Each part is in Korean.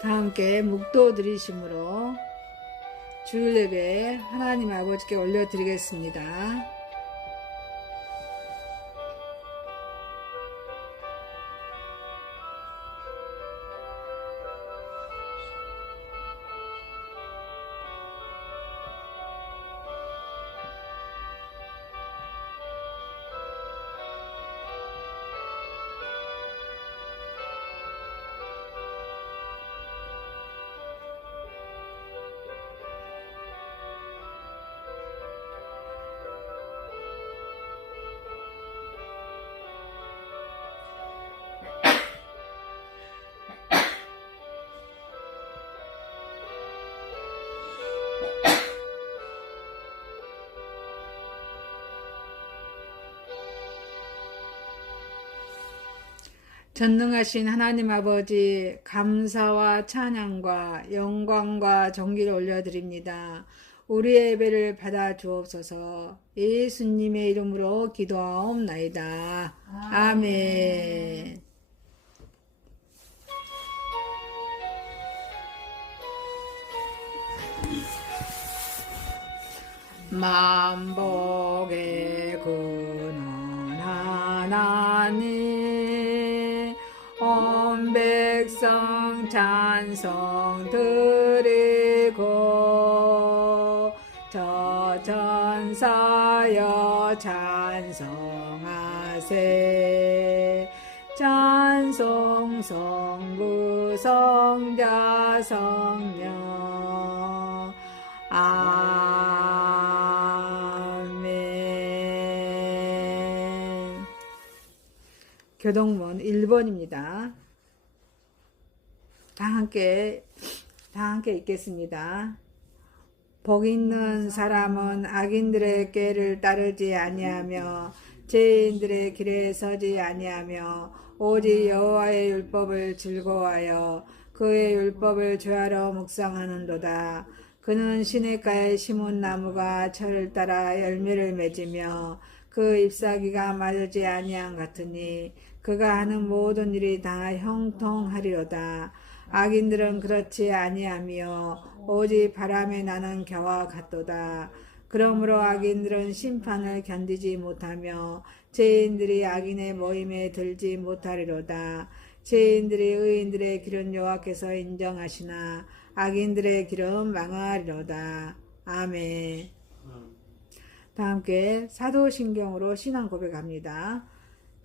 다 함께 묵도 드리심으로 주일 예배 하나님 아버지께 올려드리겠습니다. 전능하신 하나님 아버지, 감사와 찬양과 영광과 존귀를 올려드립니다. 우리의 예배를 받아 주옵소서. 예수님의 이름으로 기도하옵나이다. 아멘. 만복의 근원 하나님, 온 백성 찬송 드리고 저 천사여 찬송하세. 찬송 성부 성자 성령 아멘. 교동문 1번입니다. 다 함께 읽겠습니다. 복 있는 사람은 악인들의 꾀를 따르지 아니하며 죄인들의 길에 서지 아니하며 오직 여호와의 율법을 즐거워하여 그의 율법을 죄하러 묵상하는도다. 그는 시냇가에 심은 나무가 철을 따라 열매를 맺으며 그 잎사귀가 마르지 아니한 같으니 그가 하는 모든 일이 다 형통하리로다. 악인들은 그렇지 아니하며 오직 바람에 나는 겨와 같도다. 그러므로 악인들은 심판을 견디지 못하며 죄인들이 악인의 모임에 들지 못하리로다. 죄인들이 의인들의 길은 여호와께서 인정하시나 악인들의 길은 망하리로다. 아멘. 다 함께 사도신경으로 신앙 고백합니다.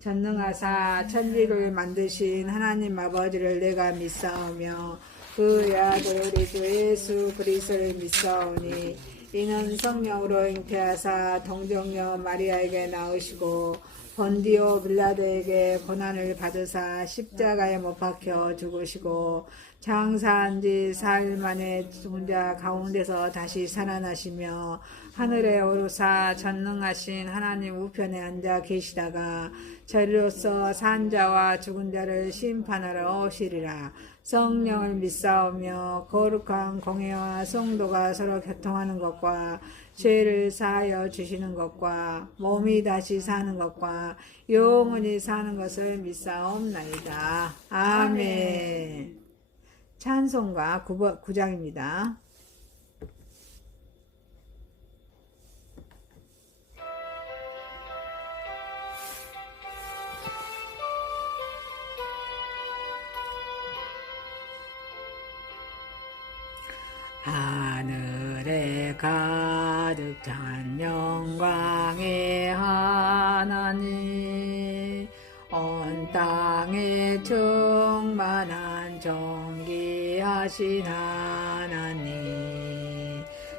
전능하사 천지를 만드신 하나님 아버지를 내가 믿사오며 그의 아들 우리 주 예수 그리스도를 믿사오니 이는 성령으로 잉태하사 동정녀 마리아에게 낳으시고 본디오 빌라도에게 고난을 받으사 십자가에 못 박혀 죽으시고 장사한 지 4일 만에 죽은 자 가운데서 다시 살아나시며 하늘에 오르사 전능하신 하나님 우편에 앉아 계시다가 저리로서 산 자와 죽은 자를 심판하러 오시리라. 성령을 믿사오며 거룩한 공회와 성도가 서로 교통하는 것과 죄를 사하여 주시는 것과 몸이 다시 사는 것과 영원히 사는 것을 믿사옵나이다. 아멘. 찬송가 9장입니다. 하늘에 가득 찬 영광의 하나님, 온 땅에 충만한 존귀하신 하나님,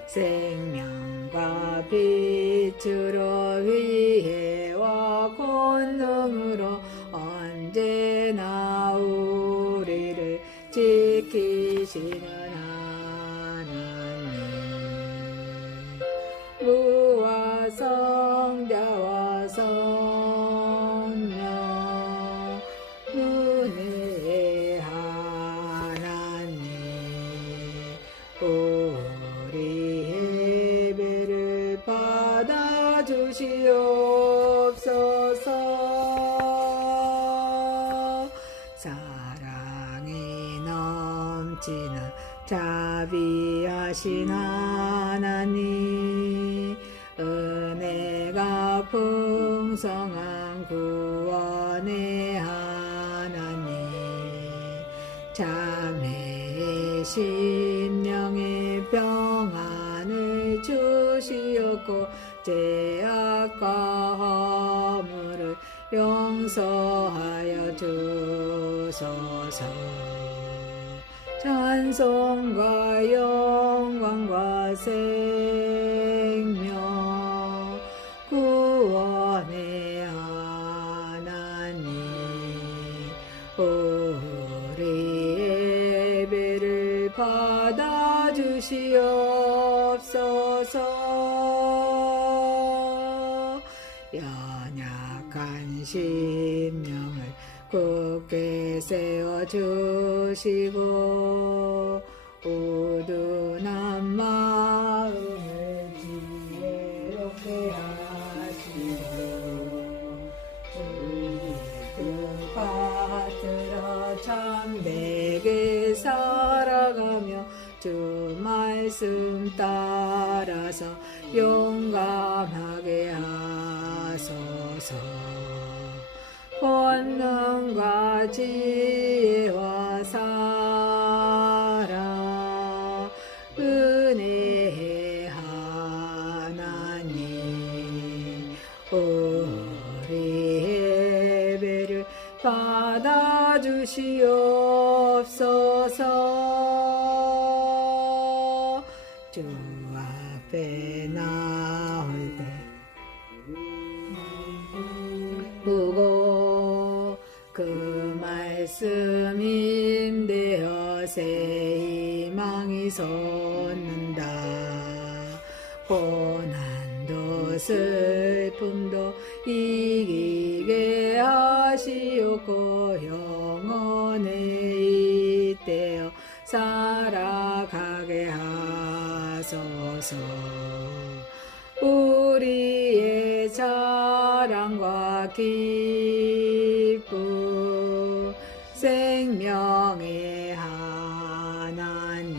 생명과 빛으로 위혜와 권능으로 언제나 우리를 지키시는 무와 성자와 성령 은혜의 하나님, 우리 예배를 받아주시옵소서. 사랑이 어찌나 자비하신 하나님, 은혜가 풍성한 구원의 하나님, 자매의 심령의 평안을 주시옵고 죄악과 허물을 용서하여 주소서. 찬송과 영광과 생명 구원의 하나님, 우리 예배를 받아주시옵소서. 연약한 심령을 굳게 세워주시고 우둔한 마음을 지혜롭게 하시고 주님 받들어 참되게 살아가며 주 말씀 따라서 용감하게 하소서. 권능과 지혜와 사랑 은혜의 하나님, 우리 예배를 받아주시옵소서. 주 앞에 나올 때 보고 그 말씀 임대어 새 희망이 솟는다. 고난도 슬픔도 이기게 하시옵고 영원히 이때어 살아가게 하소서. 우리의 사랑과 기쁨 생명의 하나님,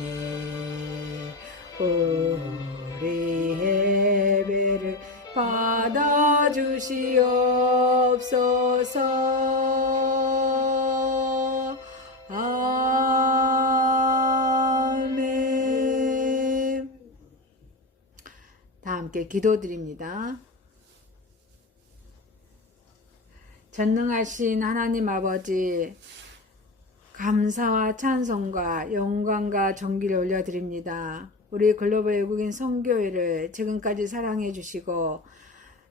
우리 예배를 받아주시옵소서. 아멘. 다 함께 기도드립니다. 전능하신 하나님 아버지, 감사와 찬송과 영광과 존귀를 올려드립니다. 우리 글로벌 외국인 선교회를 지금까지 사랑해 주시고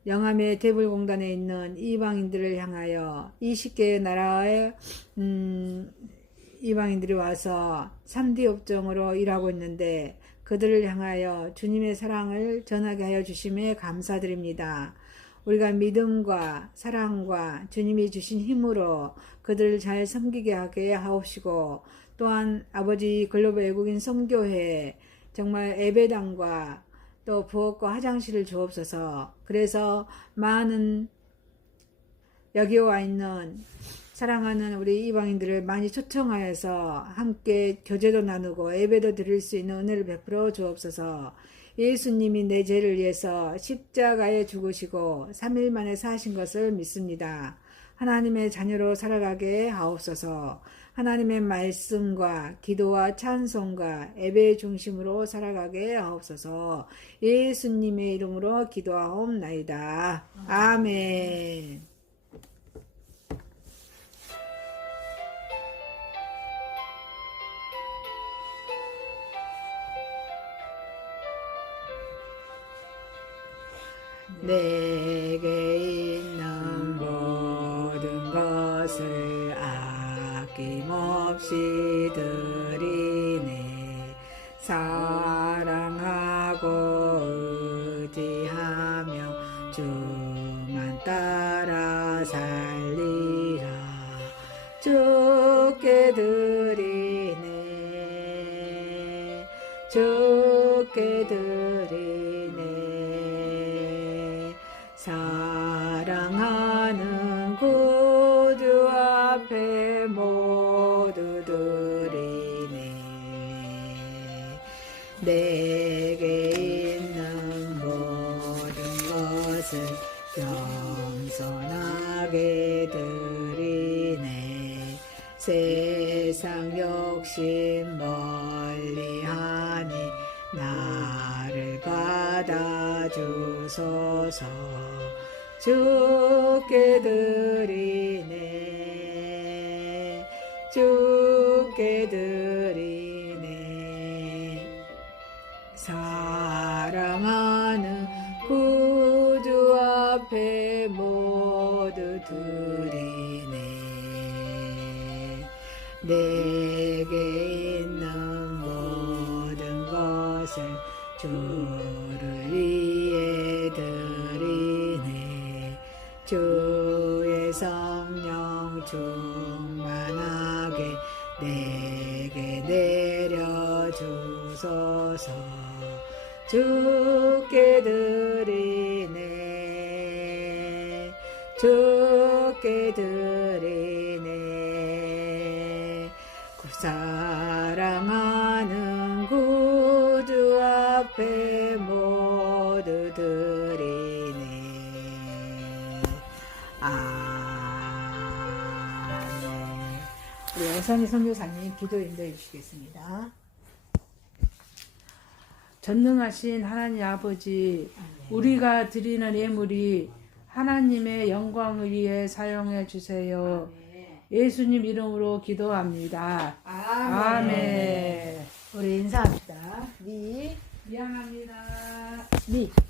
영암의 대불공단에 있는 이방인들을 향하여 20개의 나라의 이방인들이 와서 3D 업종으로 일하고 있는데 그들을 향하여 주님의 사랑을 전하게 하여 주심에 감사드립니다. 우리가 믿음과 사랑과 주님이 주신 힘으로 그들을 잘 섬기게 하게 하옵시고, 또한 아버지 글로벌 외국인 선교회 정말 예배당과 또 부엌과 화장실을 주옵소서. 그래서 많은 여기 와 있는 사랑하는 우리 이방인들을 많이 초청하여서 함께 교제도 나누고 예배도 드릴 수 있는 은혜를 베풀어 주옵소서. 예수님이 내 죄를 위해서 십자가에 죽으시고 3일 만에 사신 것을 믿습니다. 하나님의 자녀로 살아가게 하옵소서. 하나님의 말씀과 기도와 찬송과 예배의 중심으로 살아가게 하옵소서. 예수님의 이름으로 기도하옵나이다. 아멘. 내게 있는 모든 것을 아낌없이 드리네. 사랑하고 의지하며 주만 따라 살리라. 주께 드리네. 주께 드리네. 사랑하는 구주 앞에 모두 드리네. 내게 있는 모든 것을 겸손하게 드리네. 세상 욕심 멀리하니 나를 받아주소서. 주께 드리네. 주께 드리네. 사랑하는 구주 앞에 모두 드리네. 내게 있는 모든 것을 주를 위해 드리네. 주의 성령 충만하게 내게 내려주소서. 주께 드리네. 주께 드리네. 사랑하는 구주 앞에 모두 드리네. 아멘. 우리 여선희 선교사님 기도 인도해 주시겠습니다. 전능하신 하나님 아버지, 우리가 드리는 예물이 하나님의 영광을 위해 사용해 주세요. 예수님 이름으로 기도합니다. 아멘. 우리 인사합시다. 미안합니다.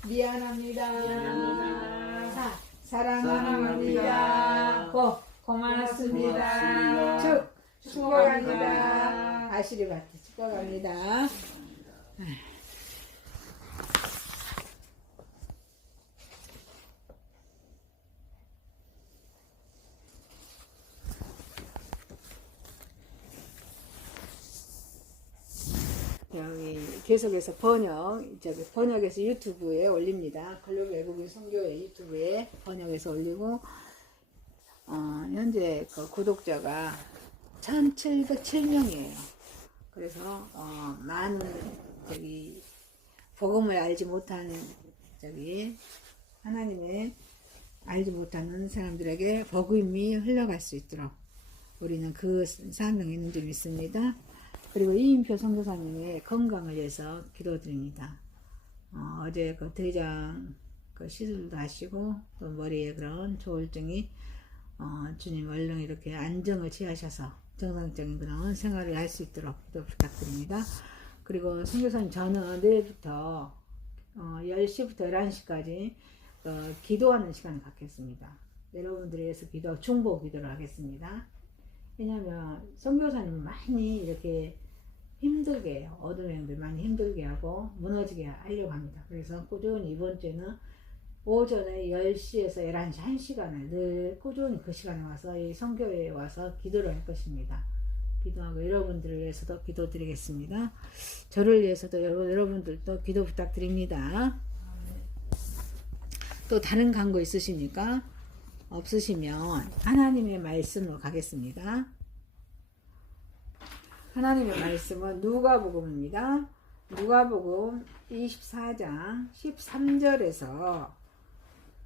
미안합니다. 미안합니다. 사랑합니다. 고맙습니다. 축복합니다. 아시리바트 축복합니다. 여기 계속해서 번역해서 유튜브에 올립니다. 글로벌 외국인 선교회 유튜브에 번역해서 올리고, 현재 그 구독자가 1707명이에요. 그래서 많은 복음을 알지 못한 하나님의 알지 못하는 사람들에게 복음이 흘러갈 수 있도록 우리는 그 사명이 있는 줄 믿습니다. 그리고 이인표 선교사님의 건강을 위해서 기도드립니다. 어제 그 대장 시술도 하시고 또 머리에 그런 조울증이 주님 얼른 이렇게 안정을 취하셔서 정상적인 그런 생활을 할 수 있도록 기도 부탁드립니다. 그리고 선교사님, 저는 내일부터 10시부터 11시까지 기도하는 시간을 갖겠습니다. 여러분들을 위해서 중보 기도를 하겠습니다. 왜냐하면 선교사님은 많이 이렇게 힘들게 해요. 어두운 행들 많이 힘들게 하고 무너지게 하려고 합니다. 그래서 꾸준히 이번 주에는 오전에 10시에서 11시 1시간을 늘 꾸준히 그 시간에 와서 이 선교회에 와서 기도를 할 것입니다. 기도하고 여러분들을 위해서도 기도드리겠습니다. 저를 위해서도 여러분들도 기도 부탁드립니다. 또 다른 간구 있으십니까? 없으시면 하나님의 말씀으로 가겠습니다. 하나님의 말씀은 누가복음입니다. 누가복음 24장 13절에서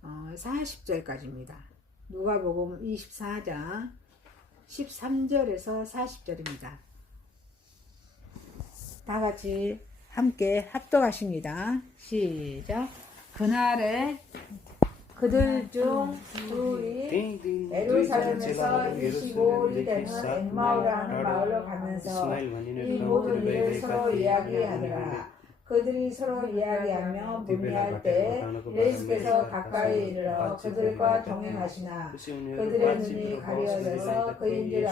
40절까지입니다. 누가복음 24장 13절에서 40절입니다. 다 같이 함께 합독하십니다. 시작. 그날에 그들 중 둘이 예루살렘에서 25일이 되는 엠마오라는 마을로 가면서 이 모든 일을 서로 이야기하더라. 그들이 서로 이야기하며 문의할 때 예수께서 가까이 이르러 그들과 동행하시나 그들의 눈이 가려져서 그인 줄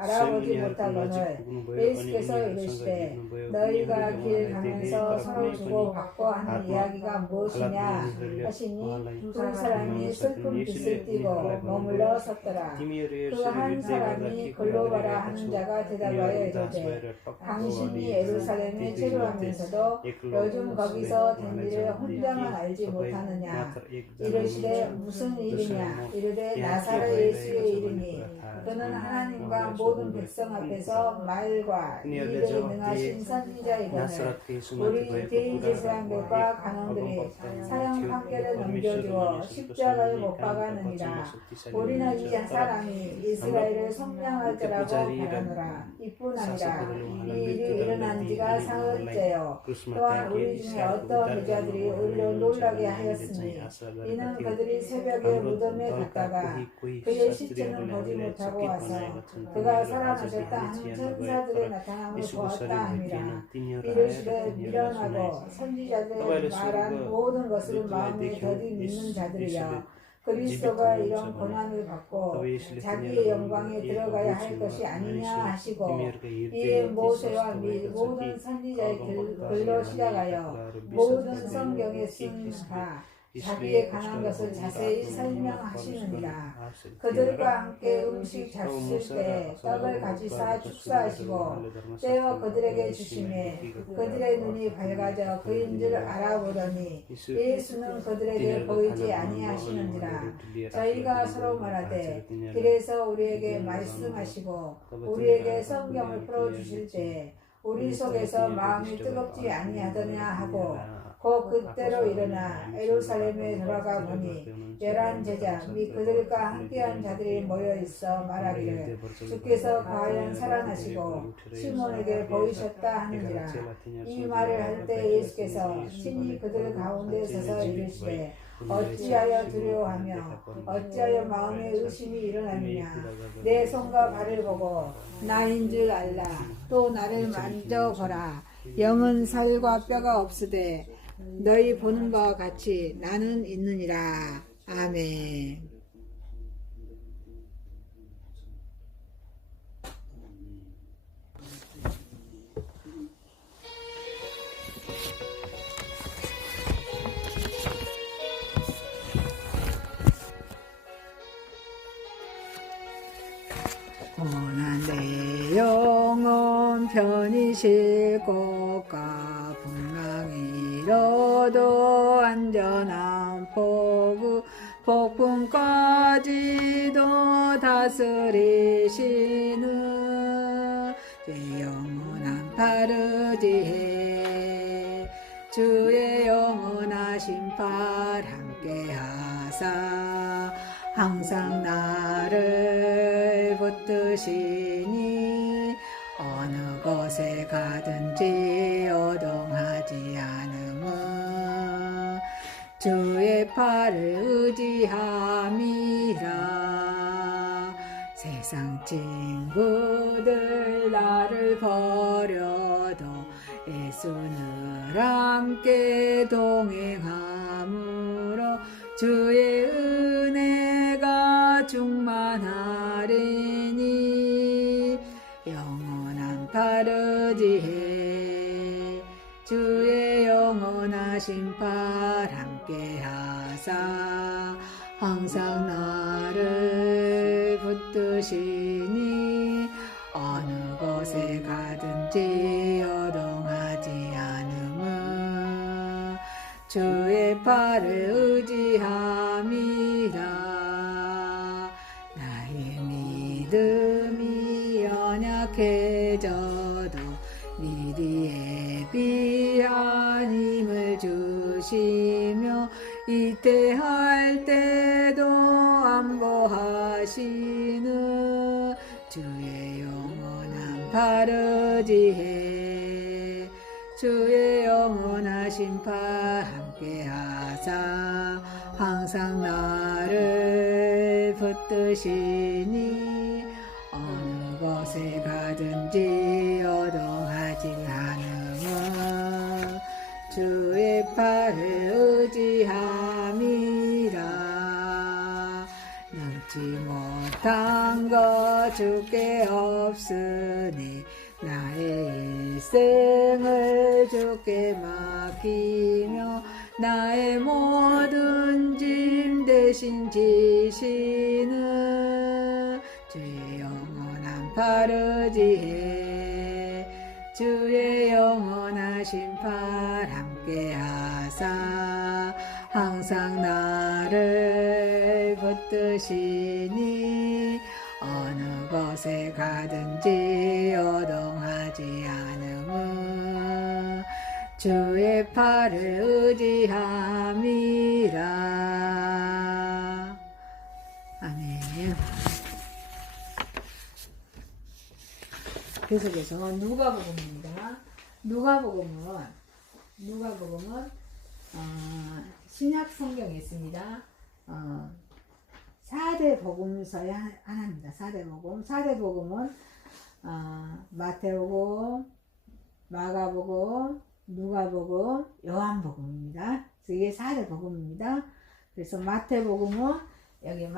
알아보지 못하거늘 예수께서 이르시되 너희가 길 가면서 서로 주고받고 하는 이야기가 무엇이냐 하시니 두 사람이 슬픈 빛을 띠고 머물러 섰더라. 그 한 사람이 글로바라 하는 자가 대답하여 이르되 당신이 예루살렘에 체류하면서도 요즘 거기서 된 일을 혼자만 알지 못하느냐. 이르시되 무슨 일이냐. 이르되 나사렛 예수의 이름이 그는 하나님과 모든 백성 앞에서 말과 일에 능하신 선지자이거늘 우리 대제사장들과 간원들이 사형 판결을 넘겨주어 십자가에 못 박았느니라. 우리는 이 사람이 이스라엘을 속량할 자라고 바라노라. 이뿐 아니라 이 일이 일어난 지가 사흘째요. 또한 우리 중에 어떤 여자들이 우리를 놀라게 하였으니 이는 그들이 새벽에 무덤에 갔다가 그의 시체는 보지 못하고 와서 그가 살아나셨다 하는 천사들의 나타남을 보았다 함이라. 이르시되 미련하고 선지자들의 말한 모든 것을 마음에 더디 믿는 자들이여, 그리스도가 이런 고난을 받고 자기의 영광에 들어가야 할 것이 아니냐 하시고, 이에 모세와 및 모든 선지자의 글로 시작하여 모든 성경에 쓴 바 자기에 관한 것을 자세히 설명하시느니라. 그들과 함께 음식 잡수실 때 떡을 가지사 축사하시고 떼어 그들에게 주시매 그들의 눈이 밝아져 그인 줄 알아보더니 예수는 그들에게 보이지 아니하시는지라. 저희가 서로 말하되 길에서 우리에게 말씀하시고 우리에게 성경을 풀어주실 때 우리 속에서 마음이 뜨겁지 아니하더냐 하고, 그때로 일어나 예루살렘에 돌아가 보니 11 제자 및 그들과 함께한 자들이 모여 있어 말하기를 주께서 과연 살아나시고 시몬에게 보이셨다 하는지라. 이 말을 할 때 예수께서 친히 그들 가운데 서서 이르시되 어찌하여 두려워하며 어찌하여 마음에 의심이 일어나느냐. 내 손과 발을 보고 나인 줄 알라. 또 나를 만져보라. 영은 살과 뼈가 없으되 너희 보는 바와 같이 나는 있느니라. 아멘. 고난 내 영혼 편히 쉴 곳과 풍랑이 이뤄도 안전한 폭풍까지도 다스리시는 제 영원한 파르지해 주의 영원하신 팔 함께하사 항상 나를 붙드시니 어느 곳에 가든지 요동하지 않음은 주의 팔을 의지함이라. 세상 친구들 나를 버려도 예수는 함께 동행함으로 주의 은혜가 충만하리니 영원한 파르지해 주의 영원하신 팔 함께하사 항상 나를 붙드시니 어느 곳에 가든지 요동하지 않음은 주의 팔을 의지함이라. 나의 믿음이 연약해져도 미리 예비한 힘을 주시며 이때할 때도 안보하시는 주의 영원한 파르지해 주의 영원하신 팔 함께하사 항상 나를 붙드시니 어느 곳에 가든지 요동하지 않음은 주의 팔을 의지함이라. 넘지 못한 것 주께 없으니 나의 일생을 주께 맡기며 나의 모든 짐 대신 지시는 주의 영원한 파르지해 주의 영원하신 팔 함께하사 항상 나를 붙드시니 어느 곳에 가든지 요동하지 않음은 주의 팔을 의지함이라. 아멘. 계속해서 누가복음입니다. 누가복음은 신약 성경에 있습니다. 4대 복음서의 하나입니다. 4대 복음. 4대 복음은 마태복음, 마가복음, 누가복음, 요한복음입니다. 그래서 이게 4대 복음입니다. 그래서 마태복음은 여기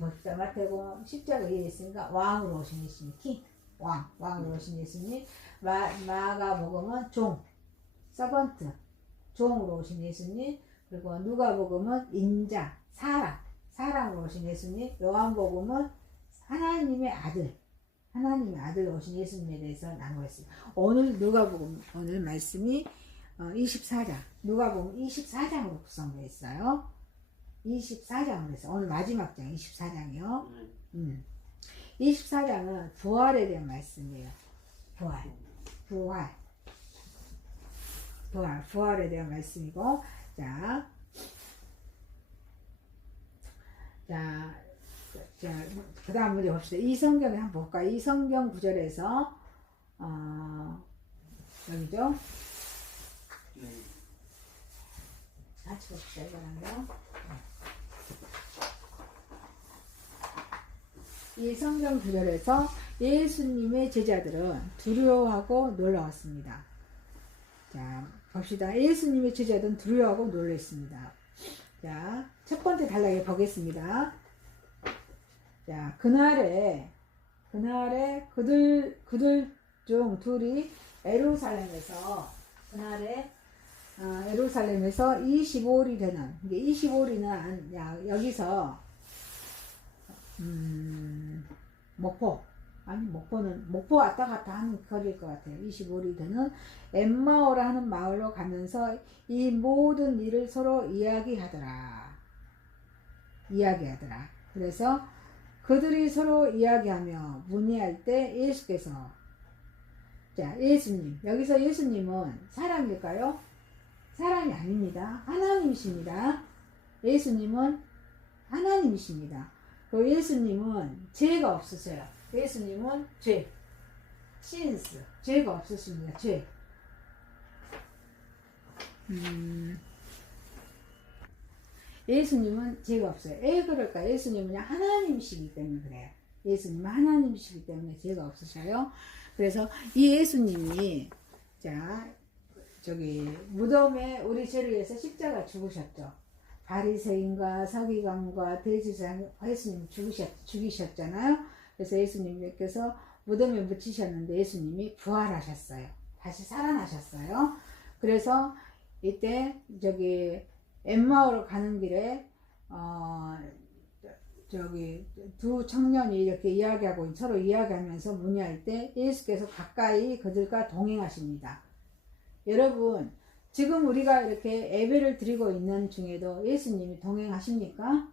봅시다. 마태복음 10장 위에 있으니까 왕으로 오신 예수님, king, 왕으로 오신 예수님. 마가복음은 종, 서번트, 종으로 오신 예수님. 그리고 누가복음은 인자, 사랑으로 오신 예수님. 요한복음은 하나님의 아들 오신 예수님에 대해서 나누었습니다. 오늘 누가복음 오늘 말씀이 24장, 누가복음 24장으로 구성되어 있어요. 24장으로 해서 오늘 마지막 장 24장이요. 24장은 부활에 대한 말씀이에요. 부활에 대한 말씀이고, 그 다음 문제 봅시다. 이 성경을 한번 볼까요? 이 성경 구절에서, 여기죠? 같이 봅시다. 이거랑요. 이 성경 구절에서 예수님의 제자들은 두려워하고 놀라웠습니다. 자, 봅시다. 예수님의 제자들은 두려워하고 놀랐습니다. 자, 첫 번째 단락에 보겠습니다. 자, 그날에 그들 중 둘이 에루살렘에서 25일이 되는, 이게 25일이는 여기서 목포 왔다 갔다 하는 거리일 것 같아요. 25일이 되는 엠마오라 하는 마을로 가면서 이 모든 일을 서로 이야기하더라. 그래서 그들이 서로 이야기하며 문의할 때 예수께서, 예수님, 여기서 예수님은 사람일까요? 사람이 아닙니다. 하나님이십니다. 예수님은 하나님이십니다. 그리고 예수님은 죄가 없으세요. 예수님은 죄가 없으십니다. 예수님은 죄가 없어요. 왜 그럴까? 예수님은 하나님이시기 때문에 그래요. 예수님은 하나님이시기 때문에 죄가 없으셔요. 그래서 이 예수님이 무덤에 우리 죄를 위해서 십자가 죽으셨죠. 바리새인과 서기관과 대제사장 예수님 죽이셨잖아요. 그래서 예수님께서 무덤에 묻히셨는데 예수님이 부활하셨어요. 다시 살아나셨어요. 그래서 이때 엠마오로 가는 길에 두 청년이 이렇게 서로 이야기하면서 문의할 때 예수께서 가까이 그들과 동행하십니다. 여러분, 지금 우리가 이렇게 예배를 드리고 있는 중에도 예수님이 동행하십니까?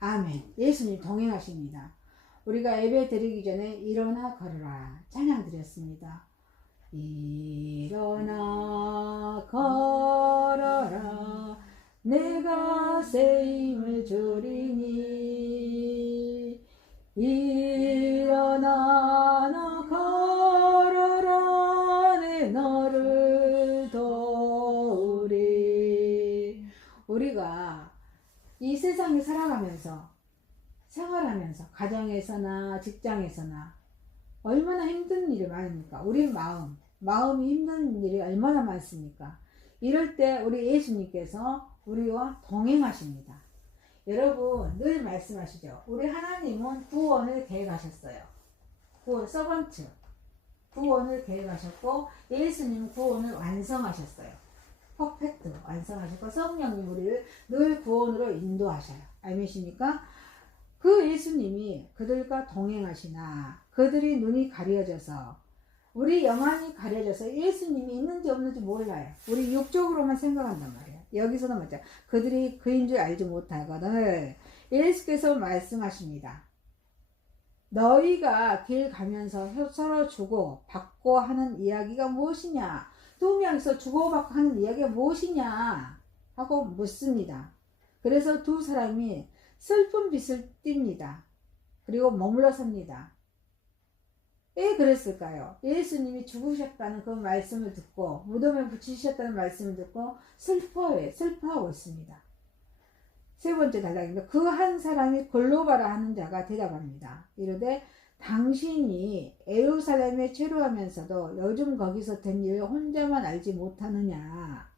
아멘. 예수님 동행하십니다. 우리가 예배 드리기 전에 일어나 걸어라 찬양 드렸습니다. 일어나 걸어라 내가 새 힘을 주리니 일어나 너 걸어라 내 너를 도우리. 우리가 이 세상에 살아가면서 생활하면서 가정에서나 직장에서나 얼마나 힘든 일이 많습니까? 우리 마음이 힘든 일이 얼마나 많습니까? 이럴 때 우리 예수님께서 우리와 동행하십니다. 여러분 늘 말씀하시죠. 우리 하나님은 구원을 계획하셨어요. 서번트 구원을 계획하셨고 예수님은 구원을 완성하셨어요. 퍼펙트 완성하셨고 성령님 우리를 늘 구원으로 인도하셔요. 아멘이십니까? 그 예수님이 그들과 동행하시나 그들이 눈이 가려져서 우리 영안이 가려져서 예수님이 있는지 없는지 몰라요. 우리 육적으로만 생각한단 말이에요. 여기서도 맞죠. 그들이 그인 줄 알지 못하거늘 예수께서 말씀하십니다. 너희가 길 가면서 서로 주고 받고 하는 이야기가 무엇이냐? 두 명이서 주고받고 하는 이야기가 무엇이냐? 하고 묻습니다. 그래서 두 사람이 슬픈 빛을 띱니다. 그리고 머물러 섭니다. 왜 그랬을까요? 예수님이 죽으셨다는 그 말씀을 듣고 무덤에 붙이셨다는 말씀을 듣고 슬퍼하고 있습니다. 세 번째 단락입니다. 그 한 사람이 골로바라 하는 자가 대답합니다. 이르되 당신이 예루살렘에 체류하면서도 요즘 거기서 된 일을 혼자만 알지 못하느냐.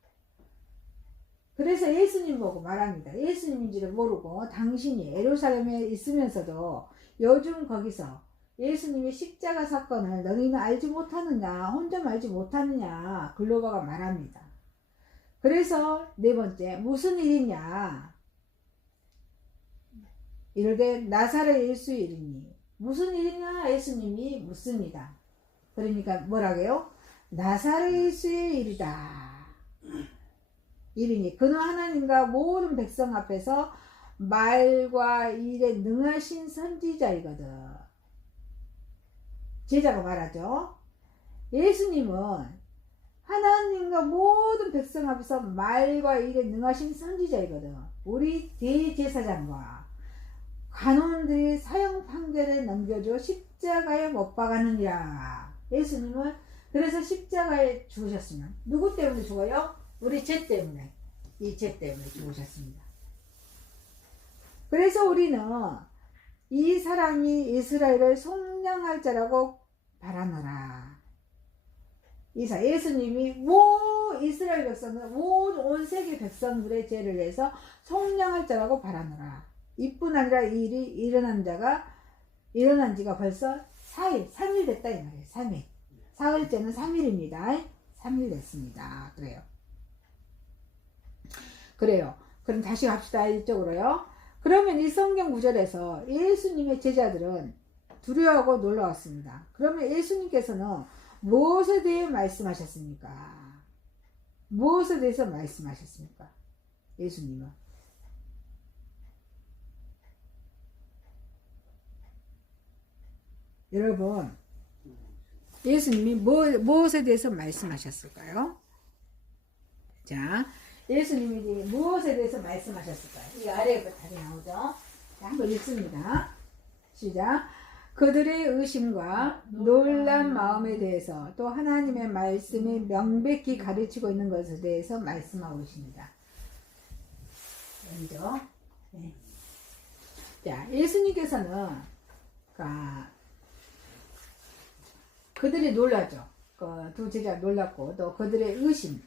그래서 예수님 보고 말합니다. 예수님인지를 모르고 당신이 예루살렘에 있으면서도 요즘 거기서 예수님의 십자가 사건을 너희는 알지 못하느냐, 혼자만 알지 못하느냐, 글로바가 말합니다. 그래서 네 번째, 무슨 일이냐? 이르되 나사렛 예수의 일이니. 무슨 일이냐? 예수님이 묻습니다. 그러니까 뭐라고요? 나사렛 예수의 일이다. 일이니 그는 하나님과 모든 백성 앞에서 말과 일에 능하신 선지자이거든. 제자가 말하죠. 예수님은 하나님과 모든 백성 앞에서 말과 일에 능하신 선지자이거든. 우리 대제사장과 관원들이 사형 판결을 넘겨줘 십자가에 못 박았느니라. 예수님은 그래서 십자가에 죽으셨으면 누구 때문에 죽어요? 우리 죄 때문에, 이 죄 때문에 죽으셨습니다. 그래서 우리는 이 사람이 이스라엘을 속량할 자라고 바라노라. 예수님이 이스라엘 백성들, 온 세계 백성들의 죄를 위해서 속량할 자라고 바라노라. 이뿐 아니라 이 일이 일어난 지가 벌써 3일 됐다 이 말이에요. 3일. 사흘째는 3일입니다. 3일 됐습니다. 그래요. 그럼 다시 갑시다. 이쪽으로요. 그러면 이 성경 구절에서 예수님의 제자들은 두려워하고 놀라웠습니다. 그러면 예수님께서는 무엇에 대해 말씀하셨습니까? 무엇에 대해서 말씀하셨습니까? 예수님은. 여러분, 예수님이 무엇에 대해서 말씀하셨을까요? 자, 예수님이 무엇에 대해서 말씀하셨을까요? 이 아래에 답이 나오죠? 자, 한번 읽습니다. 시작. 그들의 의심과 놀란 마음에 대해서 또 하나님의 말씀이 명백히 가르치고 있는 것에 대해서 말씀하고 있습니다. 여기죠? 네. 자, 예수님께서는 그들이 놀라죠. 두 제자 놀랐고 또 그들의 의심,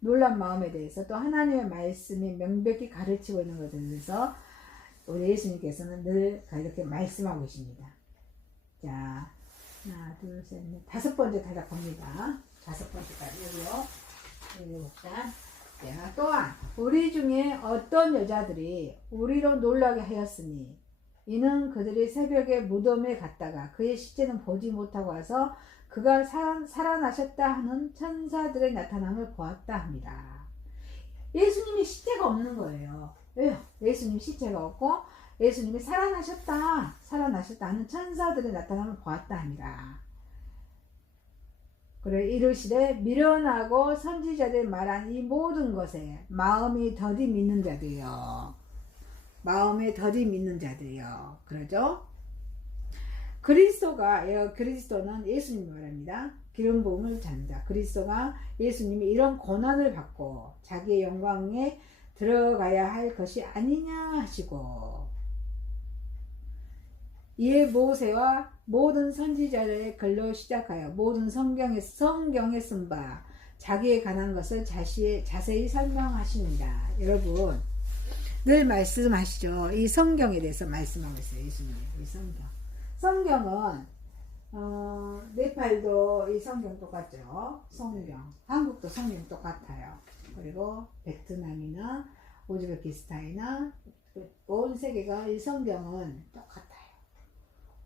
놀란 마음에 대해서 또 하나님의 말씀이 명백히 가르치고 있는 것에 대해서 우리 예수님께서는 늘 이렇게 말씀하고 계십니다. 자, 하나, 둘, 셋, 넷, 다섯 번째 타작 봅니다. 다섯 번째까지 여기요. 여기 봅시다. 자, 또한 우리 중에 어떤 여자들이 우리로 놀라게 하였으니 이는 그들이 새벽에 무덤에 갔다가 그의 시체는 보지 못하고 와서 그가 살아나셨다 하는 천사들의 나타남을 보았다 합니다. 예수님이 시체가 없는 거예요. 왜요? 예수님 시체가 없고 예수님이 살아나셨다 하는 천사들의 나타남을 보았다 합니다. 그래 이르시되 미련하고 선지자들이 말한 이 모든 것에 마음이 더디 믿는 자들이요. 마음에 더디 믿는 자들이요. 그러죠? 그리스도는 예수님 말합니다. 기름 부음을 잔다. 그리스도가 예수님이 이런 고난을 받고 자기의 영광에 들어가야 할 것이 아니냐 하시고 이에 모세와 모든 선지자들의 글로 시작하여 모든 성경에 쓴 바 자기에 관한 것을 자세히 설명하십니다. 여러분 늘 말씀하시죠. 이 성경에 대해서 말씀하고 있어요. 예수님. 이 성경은 네팔도 이 성경 똑같죠. 한국도 성경 똑같아요. 그리고 베트남이나 우즈베키스탄이나 온 세계가 이 성경은 똑같아요.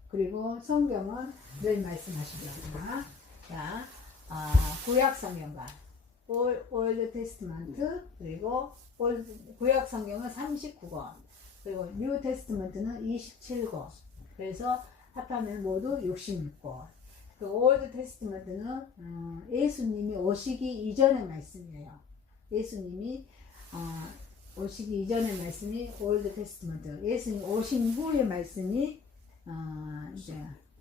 그리고 성경은 늘 말씀하시죠. 자, 구약 성경과 올드 테스트먼트 그리고 구약 성경은 39권 그리고 뉴 테스트먼트는 27권. 그래서 합하면 모두 66권. 그 올드 테스트먼트는 예수님이 오시기 이전의 말씀이에요. 예수님이 오시기 이전의 말씀이 올드 테스트먼트. 예수님 오신 후의 말씀이 이제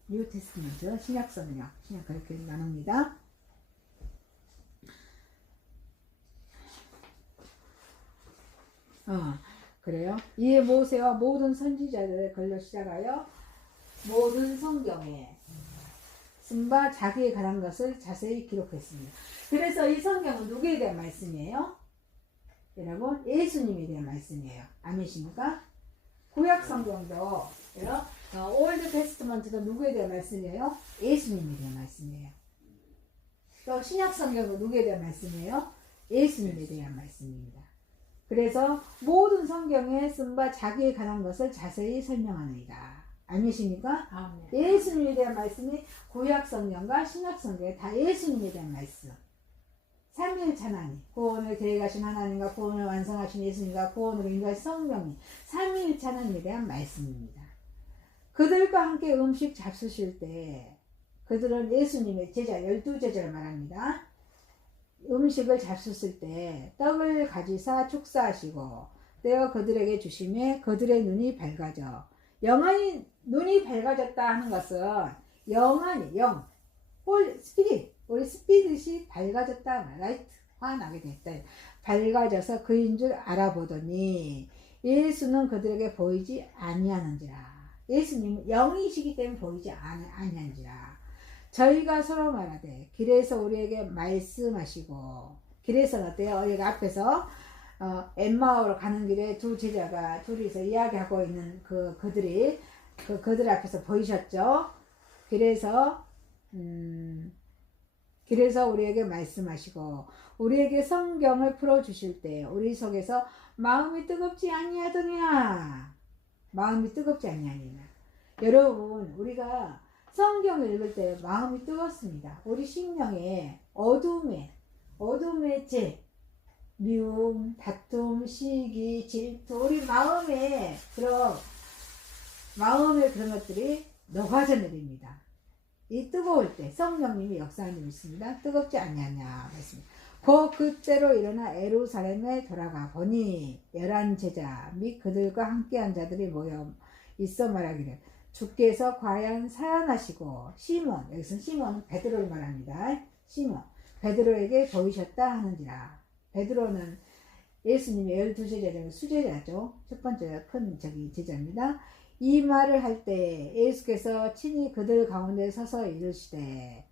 뉴 테스트먼트, 신약성경. 신약 그렇게 나눕니다. 그래요. 이에 모세와 모든 선지자들에 걸려 시작하여 모든 성경에 쓴바 자기에 관한 것을 자세히 기록했습니다. 그래서 이 성경은 누구에 대한 말씀이에요? 여러분, 예수님에 대한 말씀이에요. 아멘이십니까? 구약 성경도 올드 테스트먼트도 누구에 대한 말씀이에요? 예수님에 대한 말씀이에요. 또 신약 성경도 누구에 대한 말씀이에요? 예수님에 대한 말씀입니다. 그래서 모든 성경에 쓴바 자기에 관한 것을 자세히 설명하느니라. 아니십니까? 아멘. 예수님에 대한 말씀이 구약 성경과 신약 성경에 다 예수님에 대한 말씀. 삼위일체 하나님, 구원을 계획하신 하나님과 구원을 완성하신 예수님과 구원으로 인도하신 성령님, 삼위일체 하나님에 대한 말씀입니다. 그들과 함께 음식 잡수실 때 그들은 예수님의 제자, 12제자를 말합니다. 음식을 잡수실 때 떡을 가지사 축사하시고 떼어 그들에게 주시매 그들의 눈이 밝아져. 영원히 눈이 밝아졌다 하는 것은 영원히 스피릿, 우리 스피릿이 밝아졌다, 라이트가 나게 됐다. 밝아져서 그인 줄 알아보더니 예수는 그들에게 보이지 아니하는지라. 예수님은 영이시기 때문에 보이지 아니하는지라. 저희가 서로 말하되 길에서 우리에게 말씀하시고, 길에서는 어때요? 여기가 앞에서 엠마오로 가는 길에 두 제자가 둘이서 이야기하고 있는 그들 앞에서 보이셨죠? 길에서 우리에게 말씀하시고 우리에게 성경을 풀어주실 때 우리 속에서 마음이 뜨겁지 아니하더냐. 마음이 뜨겁지 아니하느냐. 여러분, 우리가 성경을 읽을 때 마음이 뜨겁습니다. 우리 심령에 어둠의 죄, 미움, 다툼, 시기, 질투, 우리 마음에 그런 것들이 녹아져 내립니다. 이 뜨거울 때 성령님이 역사하는 일이 있습니다. 뜨겁지 않냐냐 말씀입니다. 그때로 일어나 예루살렘에 돌아가 보니 11제자 및 그들과 함께한 자들이 모여 있어 말하기를 주께서 과연 사랑하시고 시몬, 여기서 시몬은 베드로를 말합니다. 시몬, 베드로에게 보이셨다 하는지라. 베드로는 예수님의 12제자 중 수제자죠. 첫 번째 큰 제자입니다. 이 말을 할 때 예수께서 친히 그들 가운데 서서 이르시되,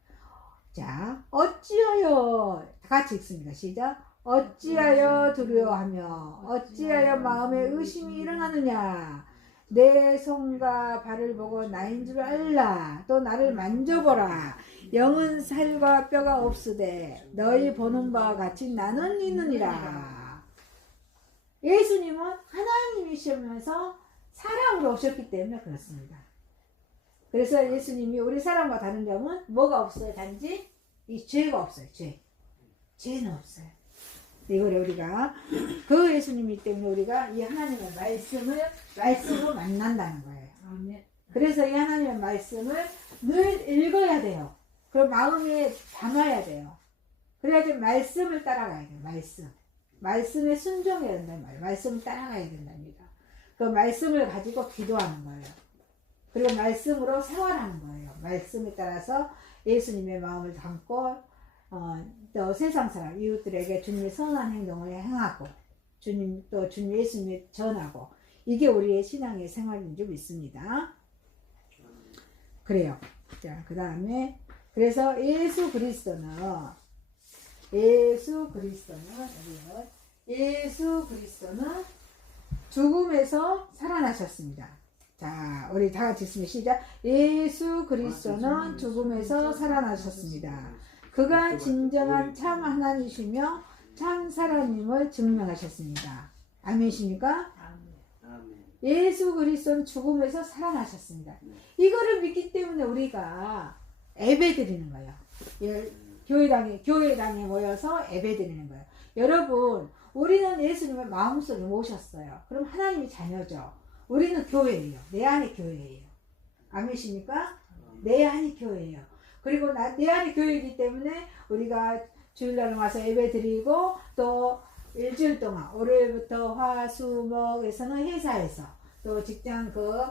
자, 어찌하여, 다 같이 읽습니다. 시작. 어찌하여 두려워하며 어찌하여 마음에 의심이 일어나느냐. 내 손과 발을 보고 나인 줄 알라. 또 나를 만져보라. 영은 살과 뼈가 없으되 너희 보는 바와 같이 나는 있느니라. 예수님은 하나님이시면서 사랑으로 오셨기 때문에 그렇습니다. 그래서 예수님이 우리 사람과 다른 점은 뭐가 없어요? 단지 이 죄가 없어요. 죄는 없어요. 이걸 우리가 그 예수님이기 때문에 우리가 이 하나님의 말씀으로 만난다는 거예요. 아멘. 그래서 이 하나님의 말씀을 늘 읽어야 돼요. 그럼 마음에 담아야 돼요. 그래야지 말씀을 따라가야 돼요. 말씀에 순종해야 된단 말이에요. 말씀을 따라가야 된답니다. 그 말씀을 가지고 기도하는 거예요. 그리고 말씀으로 생활하는 거예요. 말씀에 따라서 예수님의 마음을 담고 또 세상 사람 이웃들에게 주님의 선한 행동을 행하고 주님 예수님을 전하고, 이게 우리의 신앙의 생활인 줄 믿습니다. 그래요. 자, 그 다음에 그래서 예수 그리스도는 죽음에서 살아나셨습니다. 자, 우리 다 같이 있으면 시작. 예수 그리스도는 죽음에서 살아나셨습니다. 그가 진정한 참 하나님이시며 참 사람임을 증명하셨습니다. 아멘이십니까? 예수 그리스도는 죽음에서 살아나셨습니다. 이거를 믿기 때문에 우리가 예배드리는 거예요. 교회당에 모여서 예배드리는 거예요. 여러분, 우리는 예수님을 마음속에 모셨어요. 그럼 하나님이 자녀죠. 우리는 교회예요. 내 안이 교회예요. 아멘이십니까? 내 안이 교회예요. 그리고 내 안이 교회이기 때문에 우리가 주일날 와서 예배 드리고 또 일주일 동안 월요일부터 화수목에서는 회사에서 또 직장 또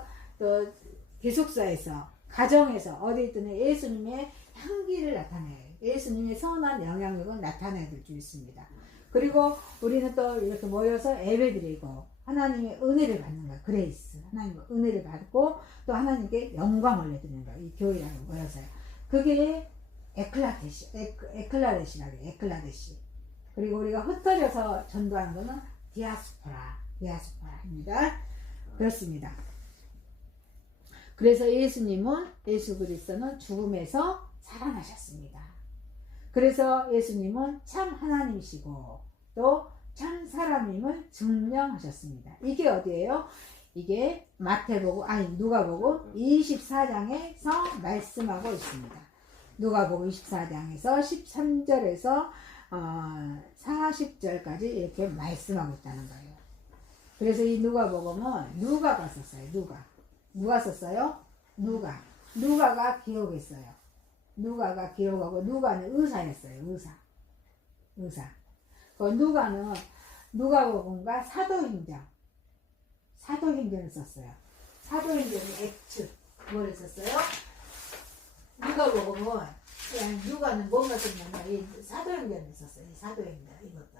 기숙사에서 가정에서 어디 있든 예수님의 향기를 나타내요. 예수님의 선한 영향력을 나타내야 될 줄 있습니다. 그리고 우리는 또 이렇게 모여서 예배 드리고 하나님의 은혜를 받는 거야. 그레이스. 하나님의 은혜를 받고 또 하나님께 영광을 올려드리는 거야. 이 교회라고 모여서요. 그게 에클라데시라고 해요. 에클라데시. 그리고 우리가 흩어져서 전도하는 거는 디아스포라입니다. 그렇습니다. 그래서 예수 그리스도는 죽음에서 살아나셨습니다. 그래서 예수님은 참 하나님이시고 또 참 사람임을 증명하셨습니다. 이게 어디예요? 이게 누가복음 24장에서 말씀하고 있습니다. 누가복음 24장에서 13절에서 40절까지 이렇게 말씀하고 있다는 거예요. 그래서 이 누가복음은 누가가 썼어요. 누가 썼어요? 누가가 기록했어요. 누가가 기록하고 누가는 의사였어요. 의사. 그 누가는 누가복음과 사도행전을 썼어요. 사도행전이 액츠 뭐를 썼어요? 누가복음은 그냥 누가는 뭔가 썼냐면 이 사도행전을 썼어요. 이 사도행전 이것도.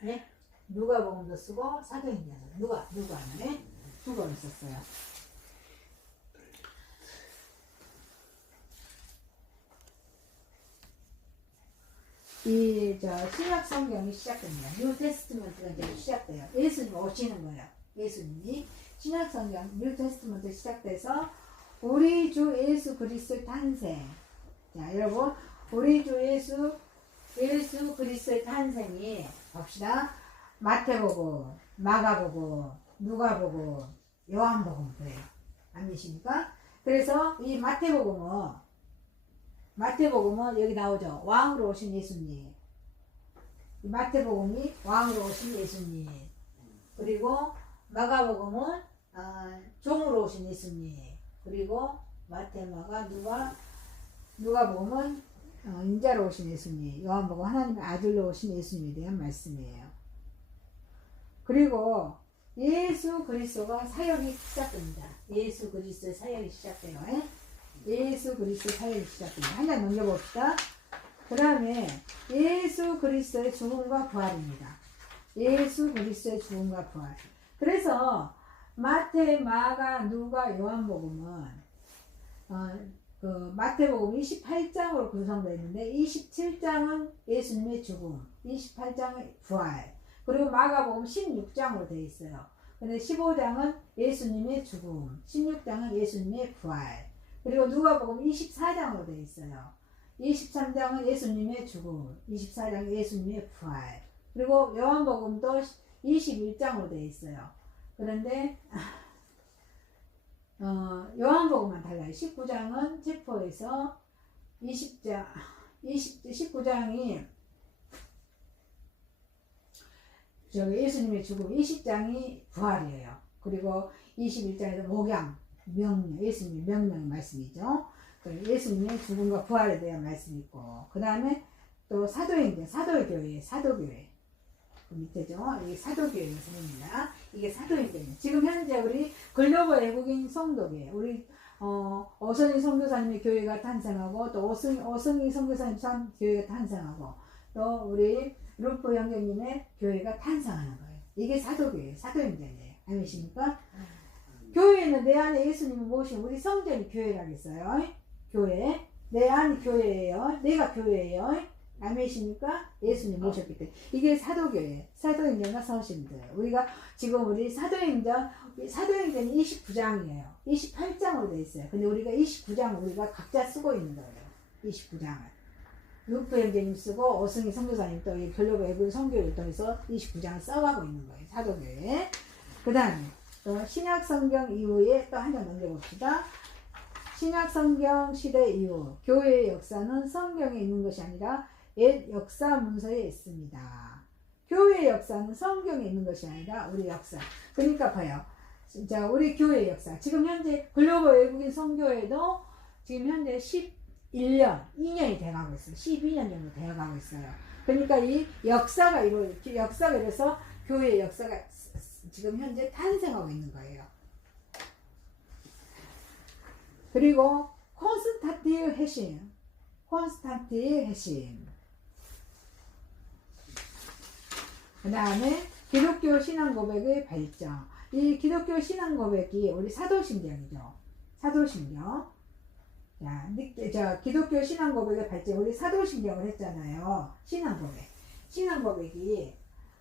네? 누가복음도 쓰고 사도행전을 누가는 누가를 썼어요. 신약 성경이 시작됩니다. 뉴 테스트먼트가 이제 시작돼요. 예수님 오시는 거예요. 예수님이 신약 성경 뉴 테스트먼트 시작돼서 우리 주 예수 그리스도의 탄생. 자, 여러분, 우리 주 예수 그리스도의 탄생이 봅시다. 마태복음, 마가복음, 누가복음, 요한복음 그래요. 아니십니까? 그래서 이 마태복음은 여기 나오죠. 왕으로 오신 예수님. 마태복음이 왕으로 오신 예수님. 그리고 마가복음은 종으로 오신 예수님. 그리고 누가복음은 인자로 오신 예수님. 요한복음 하나님의 아들로 오신 예수님에 대한 말씀이에요. 그리고 예수 그리스도가 사역이 시작됩니다. 예수 그리스도의 사역이 시작돼요. 예수 그리스도의 사역이 시작됩니다. 한 장 넘겨봅시다. 그 다음에 예수 그리스도의 죽음과 부활입니다. 예수 그리스도의 죽음과 부활. 그래서 마태, 마가, 누가, 요한복음은 마태복음 28장으로 구성되어 있는데 27장은 예수님의 죽음, 28장은 부활, 그리고 마가복음 16장으로 되어 있어요. 근데 15장은 예수님의 죽음, 16장은 예수님의 부활, 그리고 누가복음 24장으로 되어 있어요. 23장은 예수님의 죽음, 24장은 예수님의 부활, 그리고 요한복음도 21장으로 되어 있어요. 그런데 요한복음만 달라요. 19장은 체포에서 19장이 예수님의 죽음, 20장이 부활이에요. 그리고 21장에서 목양, 명령, 예수님의 명령 말씀이죠. 예수님의 죽음과 부활에 대한 말씀이 있고, 그 다음에 또 사도행전, 사도교회. 그 밑에죠. 이게 사도교회 말씀입니다. 이게 사도행전이에요. 지금 현재 우리 글로벌 외국인 성도교회, 우리 어선희 선교사님의 교회가 탄생하고, 또 어승희 선교사님 교회가 탄생하고, 또 우리 루프 형제님의 교회가 탄생하는 거예요. 이게 사도교회, 사도행전이에요. 아니십니까? 교회는 내 안에 예수님을 모신 우리 성전이 교회라고 했어요. 교회. 내 안이 교회예요. 내가 교회예요. 아멘이십니까? 예수님 모셨기 때문에. 이게 사도교회, 사도행전과 서신들. 우리가 지금 우리 사도행전이 29장이에요. 28장으로 되어 있어요. 근데 우리가 29장을 우리가 각자 쓰고 있는 거예요. 29장을. 루프 형제님 쓰고 어승희 선교사님 또 글로벌 외국 선교를 통해서 29장을 써가고 있는 거예요. 사도교회. 그 다음에 또 신약성경 이후에 또 한 장 넘겨봅시다. 신약성경 시대 이후 교회의 역사는 성경에 있는 것이 아니라 옛 역사 문서에 있습니다. 교회의 역사는 성경에 있는 것이 아니라 우리 역사. 그러니까 봐요. 자, 우리 교회 역사. 지금 현재 글로벌 외국인 선교회도 지금 현재 11년, 2년이 돼가고 있어요. 12년 정도 되어가고 있어요. 그러니까 이 역사가 역사가 이래서 교회의 역사가 지금 현재 탄생하고 있는 거예요. 그리고 콘스탄틴 회심. 그 다음에 기독교 신앙 고백의 발전. 이 기독교 신앙 고백이 우리 사도신경이죠. 사도신경. 자, 기독교 신앙 고백의 발전. 우리 사도신경을 했잖아요. 신앙 고백. 신앙 고백이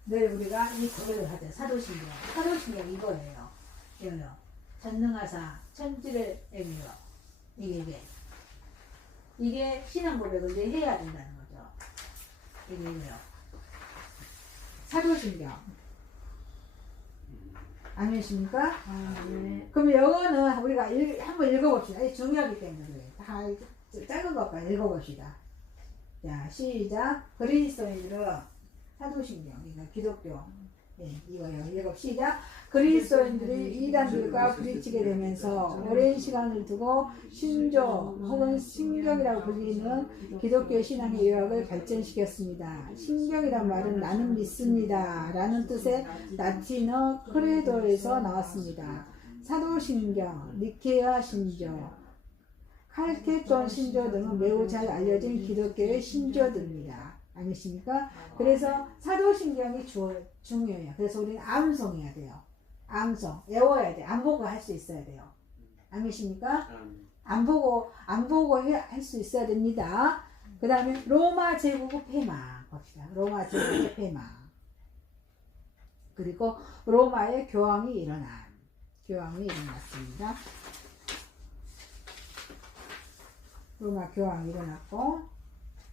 늘 우리가 이 고백을 하죠. 사도신경. 사도신경 이거예요. 이거요. 전능하사 천지를 애미요. 이게 신앙 고백을 이제 해야 된다는 거죠. 이게요. 사도신경. 아니십니까? 네. 그럼 이거는 우리가 한번 읽어봅시다. 이게 중요하기 때문에 그래요. 다 작은 것까지 읽어봅시다. 자, 시작. 그리스도인들은 사도신경, 이거 기독교. 예, 이거요. 읽어 시작. 그리스도인들이 이단들과 부딪히게 되면서 오랜 시간을 두고 신조 혹은 신경이라고 불리는 기독교 신앙의 유학을 발전시켰습니다. 신경이란 말은 나는 믿습니다 라는 뜻의 라틴어 크레도에서 나왔습니다. 사도신경, 니케아 신조, 칼케톤 신조 등은 매우 잘 알려진 기독교의 신조들입니다. 아니십니까? 그래서 사도신경이 중요해요. 그래서 우리는 암송해야 돼요. 암송, 외워야 돼. 안 보고 할 수 있어야 돼요. 아니십니까? 안 보고 할 수 있어야 됩니다. 그 다음에 로마 제국의 폐마 봅시다. 로마 제국의 폐마. 그리고 로마의 교황이 일어났습니다. 로마 교황이 일어났고,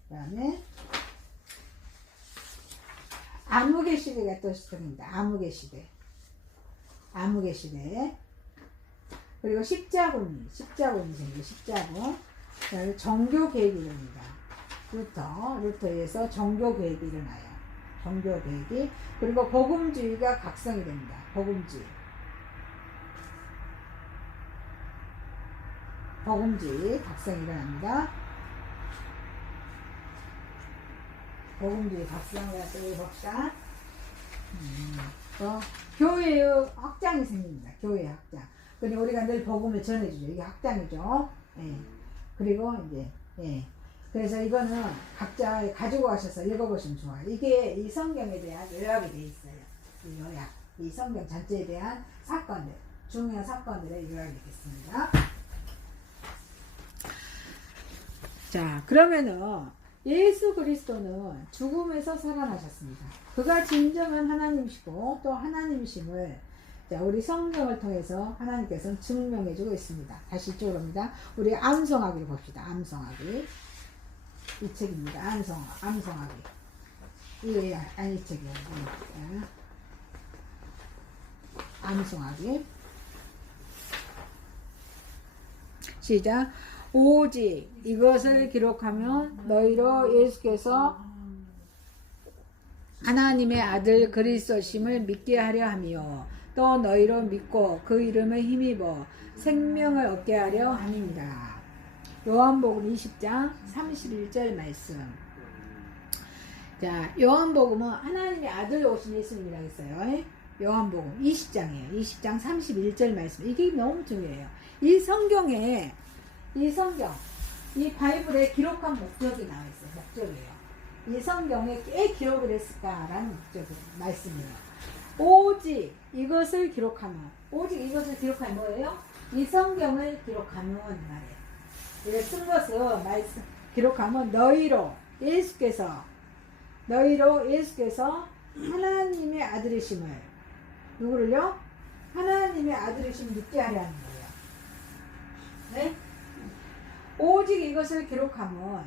그 다음에 암흑의 시대가 또 시작합니다. 암흑의 시대. 그리고 십자군이 생겨요. 십자군. 그다음에 정교 개혁이 일어납니다. 루터에서 정교 개혁이 일어나요. 정교 개혁이. 그리고 복음주의가 각성이 됩니다. 복음주의 각성이 일어납니다. 복음주의 각성을 또 봅시다. 교회의 확장이 생깁니다. 교회의 확장. 그리고 우리가 늘 복음을 전해주죠. 이게 확장이죠. 예. 그리고 이제, 예. 그래서 이거는 각자 가지고 가셔서 읽어보시면 좋아요. 이게 이 성경에 대한 요약이 되어 있어요. 이 요약. 이 성경 전체에 대한 사건들, 중요한 사건들의 요약이 되겠습니다. 자, 그러면은 예수 그리스도는 죽음에서 살아나셨습니다. 그가 진정한 하나님이시고 또 하나님이심을 자, 우리 성경을 통해서 하나님께서는 증명해주고 있습니다. 다시 이쪽으로 옵니다. 우리 암송하기를 봅시다. 암송하기. 이 책입니다. 암송하기. 이게 아니 이 책이에요. 암송하기. 시작. 오직 이것을 기록하면 너희로 예수께서 하나님의 아들 그리스도심을 믿게 하려 하며 또 너희로 믿고 그 이름을 힘입어 생명을 얻게 하려 함입니다. 요한복음 20장 31절 말씀. 자, 요한복음은 하나님의 아들 오신 예수님이라고 했어요. 요한복음 20장이에요. 20장 31절 말씀. 이게 너무 중요해요. 이 성경에 이 바이블에 기록한 목적이 나와 있어요. 목적이에요. 이 성경에 왜 기록을 했을까라는 목적이 말씀이에요. 오직 이것을 기록하면 뭐예요? 이 성경을 기록하면 말이에요. 이걸 쓴 것을 기록하면 너희로 예수께서 하나님의 아들이심을 누구를요? 하나님의 아들이심을 믿게 하려는 거예요. 네? 오직 이것을 기록하면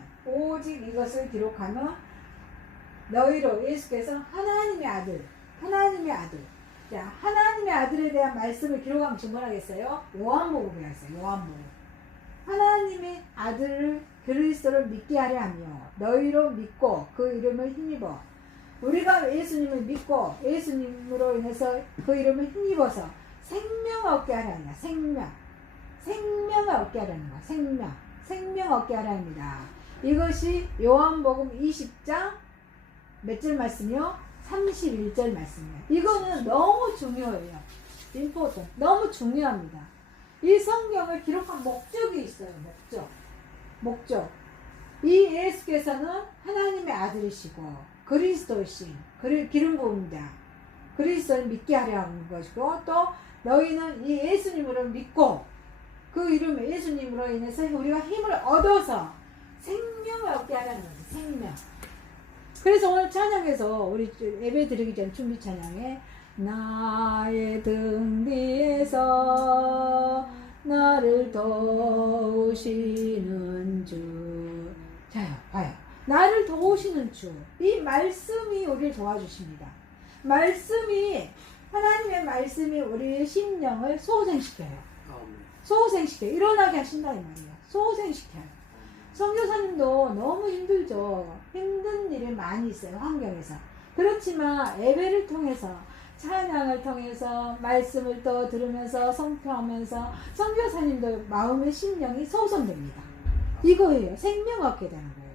너희로 예수께서 하나님의 아들. 자, 하나님의 아들에 대한 말씀을 기록한 것이 뭐라겠어요? 요한복음이라고 했어요. 요한복음. 하나님의 아들을 그리스도를 믿게 하려 하며 너희로 믿고 그 이름을 힘입어. 우리가 예수님을 믿고 예수님으로 인해서 그 이름을 힘입어서 생명 얻게 하라는 거야. 생명을 얻게 하라는 거야. 생명 얻게 하라입니다. 이것이 요한복음 20장 몇 절 말씀이요? 31절 말씀이에요. 이거는 너무 중요해요. important. 너무 중요합니다. 이 성경을 기록한 목적이 있어요. 목적. 이 예수께서는 하나님의 아들이시고 그리스도이신 기름 부은 자 그리스도를 믿게 하려 하는 것이고, 또 너희는 이 예수님으로 믿고 그 이름의 예수님으로 인해서 우리가 힘을 얻어서 생명을 얻게 하라는 거예요. 생명. 그래서 오늘 찬양에서 우리 예배 드리기 전 준비 찬양에 나의 등 뒤에서 나를 도우시는 주. 자요, 봐요. 나를 도우시는 주. 이 말씀이 우리를 도와주십니다. 하나님의 말씀이 우리의 심령을 소생시켜요. 일어나게 하신다 이 말이에요. 소생시켜요. 선교사님도 너무 힘들죠. 힘든 일이 많이 있어요. 환경에서. 그렇지만 예배를 통해서, 찬양을 통해서, 말씀을 또 들으면서 선포하면서 선교사님도 마음의 심령이 소성됩니다. 이거예요. 생명 얻게 되는 거예요.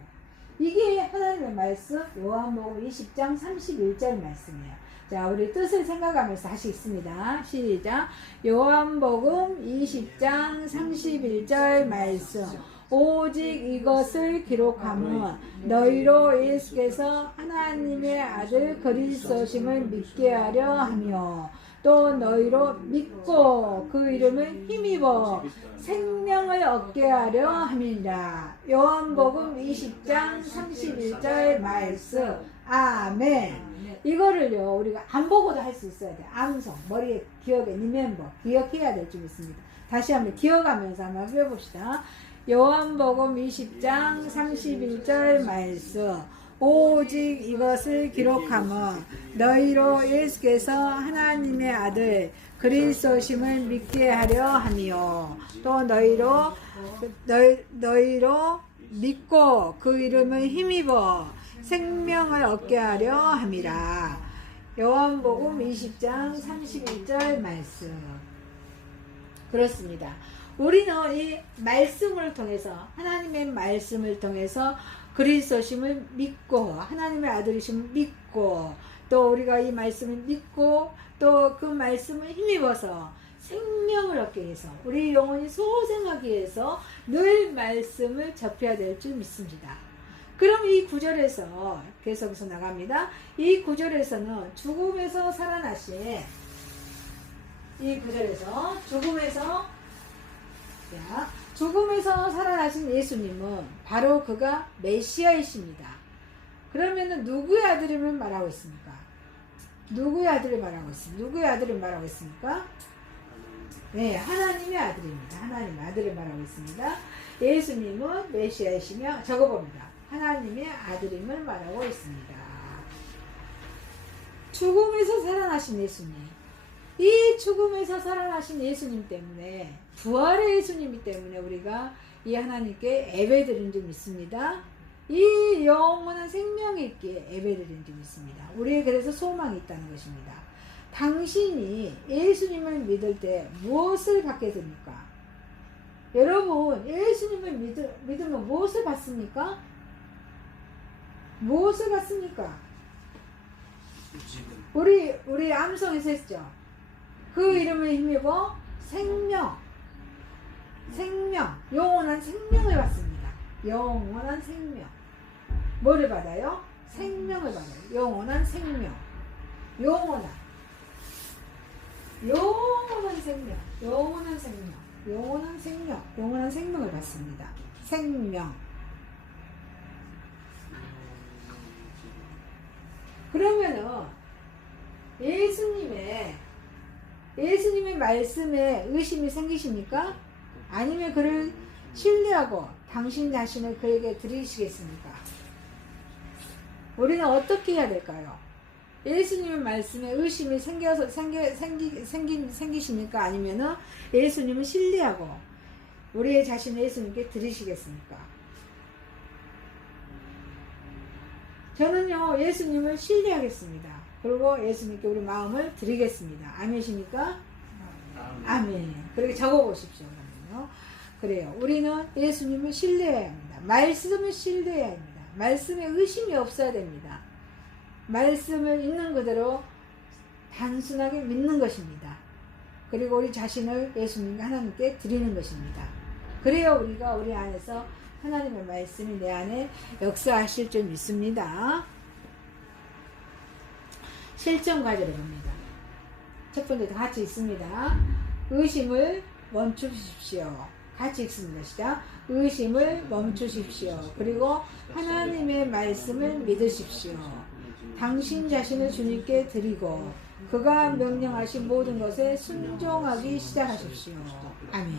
이게 하나님의 말씀, 요한복음 20장 31절 말씀이에요. 자, 우리 뜻을 생각하면서 하시겠습니다. 시작. 요한복음 20장 31절 말씀. 오직 이것을 기록함은 너희로 예수께서 하나님의 아들 그리스도심을 믿게 하려 하며, 또 너희로 믿고 그 이름을 힘입어 생명을 얻게 하려 함이라. 요한복음 20장 31절 말씀. 아멘. 이거를요 우리가 안 보고도 할 수 있어야 돼. 암송, 머리에 기억에 리멤버, 기억해야 될 줄 있습니다. 다시 한번 기억하면서 한번 해봅시다. 요한복음 20장 31절 말씀. 오직 이것을 기록함은 너희로 예수께서 하나님의 아들 그리스도심을 믿게 하려 하며, 또 너희로 믿고 그 이름을 힘입어 생명을 얻게 하려 함이라. 요한복음 20장 31절 말씀. 그렇습니다. 우리는 이 말씀을 통해서, 하나님의 말씀을 통해서 그리스도심을 믿고, 하나님의 아들이심을 믿고, 또 우리가 이 말씀을 믿고, 또 그 말씀을 힘입어서 생명을 얻기 위해서, 우리 영혼이 소생하기 위해서 늘 말씀을 접해야 될 줄 믿습니다. 그럼 이 구절에서 계속해서 나갑니다. 이 구절에서는 죽음에서 살아나신, 이 구절에서 죽음에서 살아나신 예수님은 바로 그가 메시아이십니다. 그러면은 누구의 아들임을 말하고 있습니까? 누구의 아들을 말하고 있습니까? 네, 하나님의 아들입니다. 하나님의 아들을 말하고 있습니다. 예수님은 메시아이시며, 적어봅니다. 하나님의 아들임을 말하고 있습니다. 죽음에서 살아나신 예수님. 이 죽음에서 살아나신 예수님 때문에, 부활의 예수님이 때문에 우리가 이 하나님께 예배드린 줄 믿습니다. 이 영원한 생명이 있기에 예배드린 줄 믿습니다. 우리의 그래서 소망이 있다는 것입니다. 당신이 예수님을 믿을 때 무엇을 받게 됩니까? 여러분, 예수님을 믿으면 무엇을 받습니까? 무엇을 받습니까? 우리 암송에서 했죠. 그 이름을 힘입어 생명, 영원한 생명을 받습니다. 영원한 생명. 뭐를 받아요? 생명을 받아요. 영원한 생명. 영원한 생명을 받습니다. 생명. 그러면은 예수님의 말씀에 의심이 생기십니까? 아니면 그를 신뢰하고 당신 자신을 그에게 드리시겠습니까? 우리는 어떻게 해야 될까요? 예수님의 말씀에 의심이 생기십니까? 아니면은 예수님을 신뢰하고 우리의 자신을 예수님께 드리시겠습니까? 저는요, 예수님을 신뢰하겠습니다. 그리고 예수님께 우리 마음을 드리겠습니다. 아멘이십니까? 아멘. 그렇게 적어보십시오. 그러면요. 그래요. 우리는 예수님을 신뢰해야 합니다. 말씀을 신뢰해야 합니다. 말씀에 의심이 없어야 됩니다. 말씀을 있는 그대로 단순하게 믿는 것입니다. 그리고 우리 자신을 예수님과 하나님께 드리는 것입니다. 그래야 우리가 우리 안에서 하나님의 말씀이 내 안에 역사하실 줄 믿습니다. 실천 과제를 봅니다. 첫 번째 같이 있습니다. 의심을 멈추십시오. 같이 읽습니다. 시작. 의심을 멈추십시오. 그리고 하나님의 말씀을 믿으십시오. 당신 자신을 주님께 드리고 그가 명령하신 모든 것에 순종하기 시작하십시오. 아멘.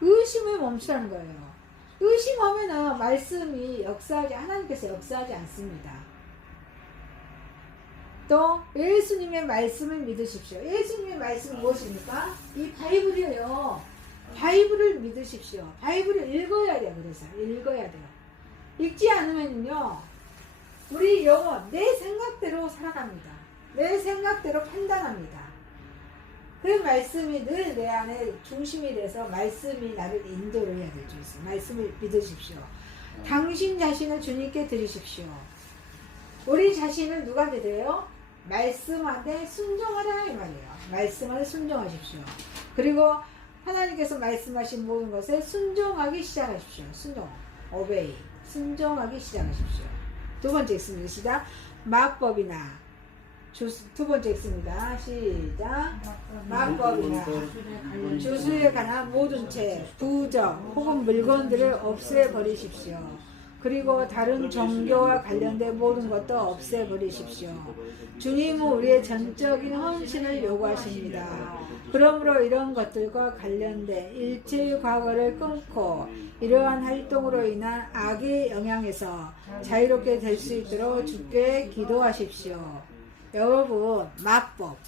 의심을 멈추라는 거예요. 의심하면은 말씀이 하나님께서 역사하지 않습니다. 또 예수님의 말씀을 믿으십시오. 예수님의 말씀은 무엇입니까? 이 바이블이에요. 바이블을 믿으십시오. 바이블을 읽어야 돼요. 그래서 읽어야 돼요. 읽지 않으면요, 우리 영혼 내 생각대로 살아갑니다. 내 생각대로 판단합니다. 그 말씀이 늘 내 안에 중심이 돼서 말씀이 나를 인도를 해야 될 줄 있어요. 말씀을 믿으십시오. 당신 자신을 주님께 드리십시오. 우리 자신을 누구한테 드려요? 말씀한테 순종하라 이 말이에요. 말씀한테 순종하십시오. 그리고 하나님께서 말씀하신 모든 것에 순종하기 시작하십시오. 순종, obey, 순종하기 시작하십시오. 두 번째 읽습니다. 시작. 마법이나 두 번째 읽습니다. 시작. 마법이나 주수에 관한 모든 죄, 부적 혹은 물건들을 없애버리십시오. 그리고 다른 종교와 관련된 모든 것도 없애버리십시오. 주님은 우리의 전적인 헌신을 요구하십니다. 그러므로 이런 것들과 관련된 일체의 과거를 끊고 이러한 활동으로 인한 악의 영향에서 자유롭게 될 수 있도록 주께 기도하십시오. 여러분, 마법,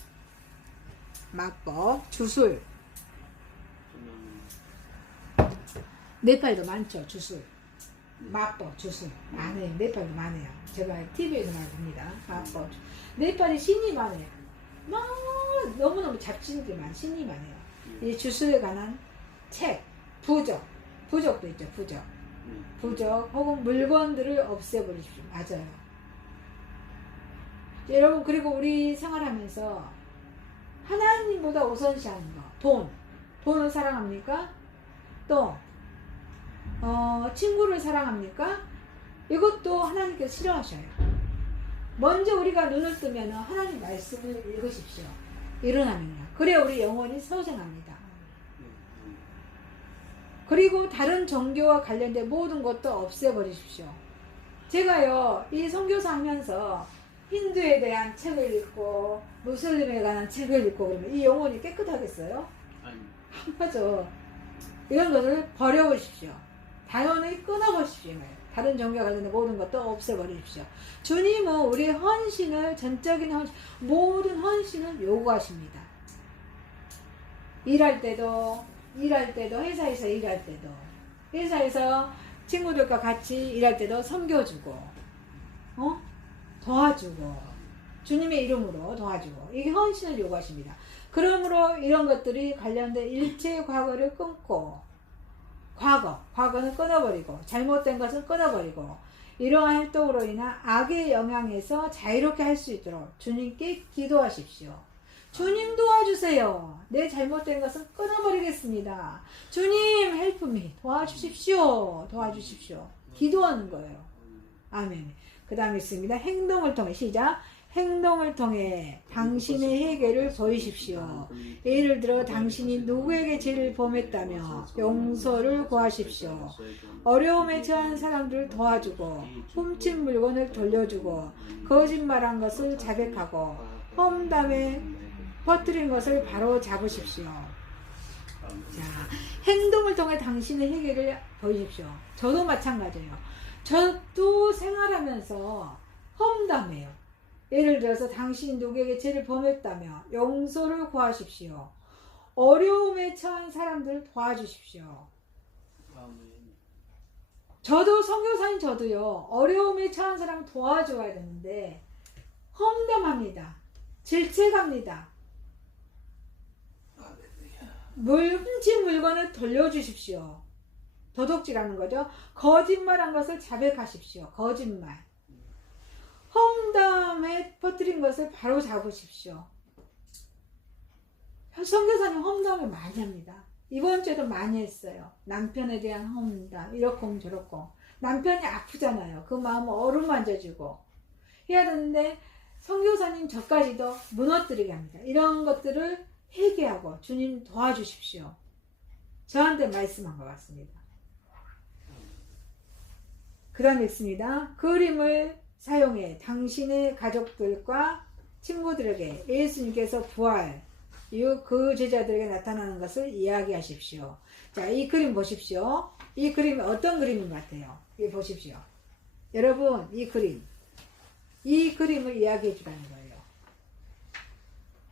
주술, 네팔도 많죠. 주술, 마법, 주술 많아요. 네팔도 많아요. 제가 TV에서 많이 봅니다. 마법, 네팔이 신이 많아요. 너무너무 잡신들만 신이 많아요. 이 주술에 관한 책, 부적도 있죠. 부적 혹은 물건들을 없애버리십시오. 맞아요. 여러분, 그리고 우리 생활하면서 하나님보다 우선시하는 거, 돈을 사랑합니까? 또 친구를 사랑합니까? 이것도 하나님께서 싫어하셔요. 먼저 우리가 눈을 뜨면 하나님 말씀을 읽으십시오. 일어나면요. 그래야 우리 영혼이 소생합니다. 그리고 다른 종교와 관련된 모든 것도 없애버리십시오. 제가요, 이 선교사 하면서 힌두에 대한 책을 읽고 무슬림에 관한 책을 읽고 그러면 이 영혼이 깨끗하겠어요? 안 하죠. 이런 것을 버려보십시오. 당연히 끊어보십시오. 다른 종교와 관련된 모든 것도 없애버리십시오. 주님은 우리의 헌신을, 전적인 헌신, 모든 헌신을 요구하십니다. 일할 때도, 회사에서 일할 때도, 회사에서 친구들과 같이 일할 때도 섬겨주고, 도와주고, 주님의 이름으로 도와주고, 이게 헌신을 요구하십니다. 그러므로 이런 것들이 관련된 일체의 과거를 끊고, 과거는 끊어버리고, 잘못된 것은 끊어버리고, 이러한 활동으로 인한 악의 영향에서 자유롭게 할 수 있도록 주님께 기도하십시오. 주님 도와주세요. 내 잘못된 것은 끊어버리겠습니다. 주님 help me. 도와주십시오. 기도하는 거예요. 아멘. 그 다음에 있습니다. 행동을 통해 시작. 행동을 통해 당신의 해결을 보이십시오. 예를 들어 당신이 누구에게 죄를 범했다며 용서를 구하십시오. 어려움에 처한 사람들을 도와주고 훔친 물건을 돌려주고 거짓말한 것을 자백하고 험담에 퍼뜨린 것을 바로 잡으십시오. 자, 행동을 통해 당신의 해결을 보이십시오. 저도 마찬가지예요. 저도 생활하면서 험담해요. 예를 들어서 당신 누구에게 죄를 범했다며 용서를 구하십시오. 어려움에 처한 사람들을 도와주십시오. 저도 선교사인 저도요. 어려움에 처한 사람을 도와줘야 되는데 험담합니다. 질책합니다. 훔친 물건을 돌려주십시오. 도둑질하는 거죠. 거짓말한 것을 자백하십시오. 거짓말. 험담에 퍼뜨린 것을 바로 잡으십시오. 선교사님 험담을 많이 합니다. 이번 주에도 많이 했어요. 남편에 대한 험담, 이렇고 저렇고. 남편이 아프잖아요. 그 마음을 어루만져주고 해야 되는데 선교사님 저까지도 무너뜨리게 합니다. 이런 것들을 회개하고 주님 도와주십시오. 저한테 말씀한 것 같습니다. 그 다음에 있습니다. 그림을 사용해 당신의 가족들과 친구들에게 예수님께서 부활 이후 그 제자들에게 나타나는 것을 이야기하십시오. 자, 이 그림 보십시오. 이 그림이 어떤 그림인 것 같아요? 이 보십시오. 여러분, 이 그림을 이야기해 주라는 거예요.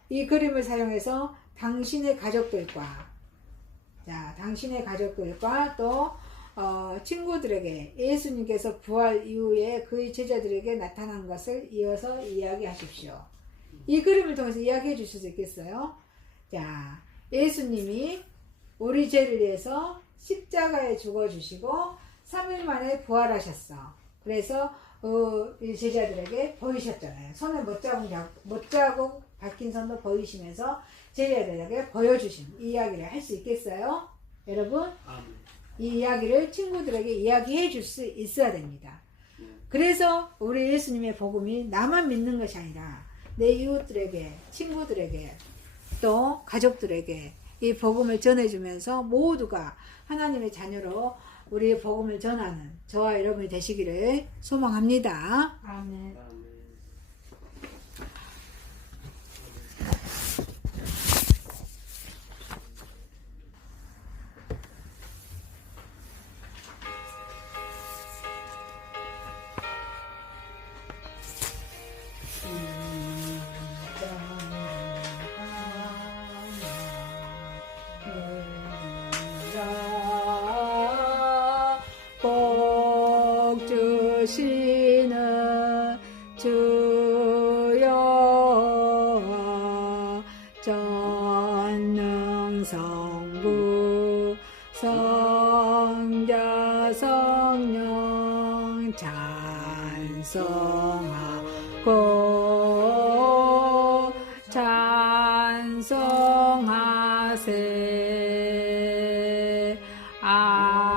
이 그림을 사용해서 당신의 가족들과 또 친구들에게 예수님께서 부활 이후에 그의 제자들에게 나타난 것을 이어서 이야기하십시오. 이 그림을 통해서 이야기해 주실 수 있겠어요? 자, 예수님이 우리 죄를 위해서 십자가에 죽어주시고 3일 만에 부활하셨어. 그래서 이 제자들에게 보이셨잖아요. 손에 못자국 박힌 손도 보이시면서 제자들에게 보여주신 이 이야기를 할 수 있겠어요? 여러분? 이 이야기를 친구들에게 이야기해 줄 수 있어야 됩니다. 그래서 우리 예수님의 복음이 나만 믿는 것이 아니라 내 이웃들에게, 친구들에게, 또 가족들에게 이 복음을 전해주면서 모두가 하나님의 자녀로 우리의 복음을 전하는 저와 여러분이 되시기를 소망합니다. 아멘. 복 주시는 주여 전능성부 성자 성령 찬송하고 찬송하세. 아멘.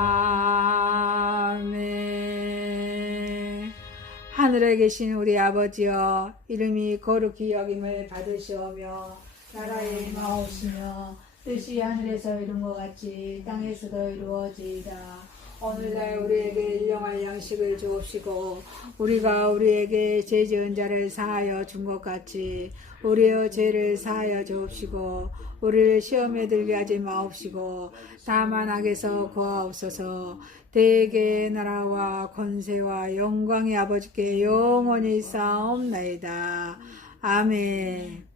하늘에 계신 우리 아버지여, 이름이 거룩히 여김을 받으시오며 나라의 임하옵시며 뜻이 하늘에서 이룬 것 같이 땅에서도 이루어지이다. 오늘날 우리에게 일용할 양식을 주옵시고 우리가 우리에게 죄 지은 자를 사하여 준 것 같이 우리의 죄를 사하여 주옵시고 우리를 시험에 들게 하지 마옵시고 다만 악에서 구하옵소서. 대개의 나라와 권세와 영광이 아버지께 영원히 쌓옵나이다. 아멘.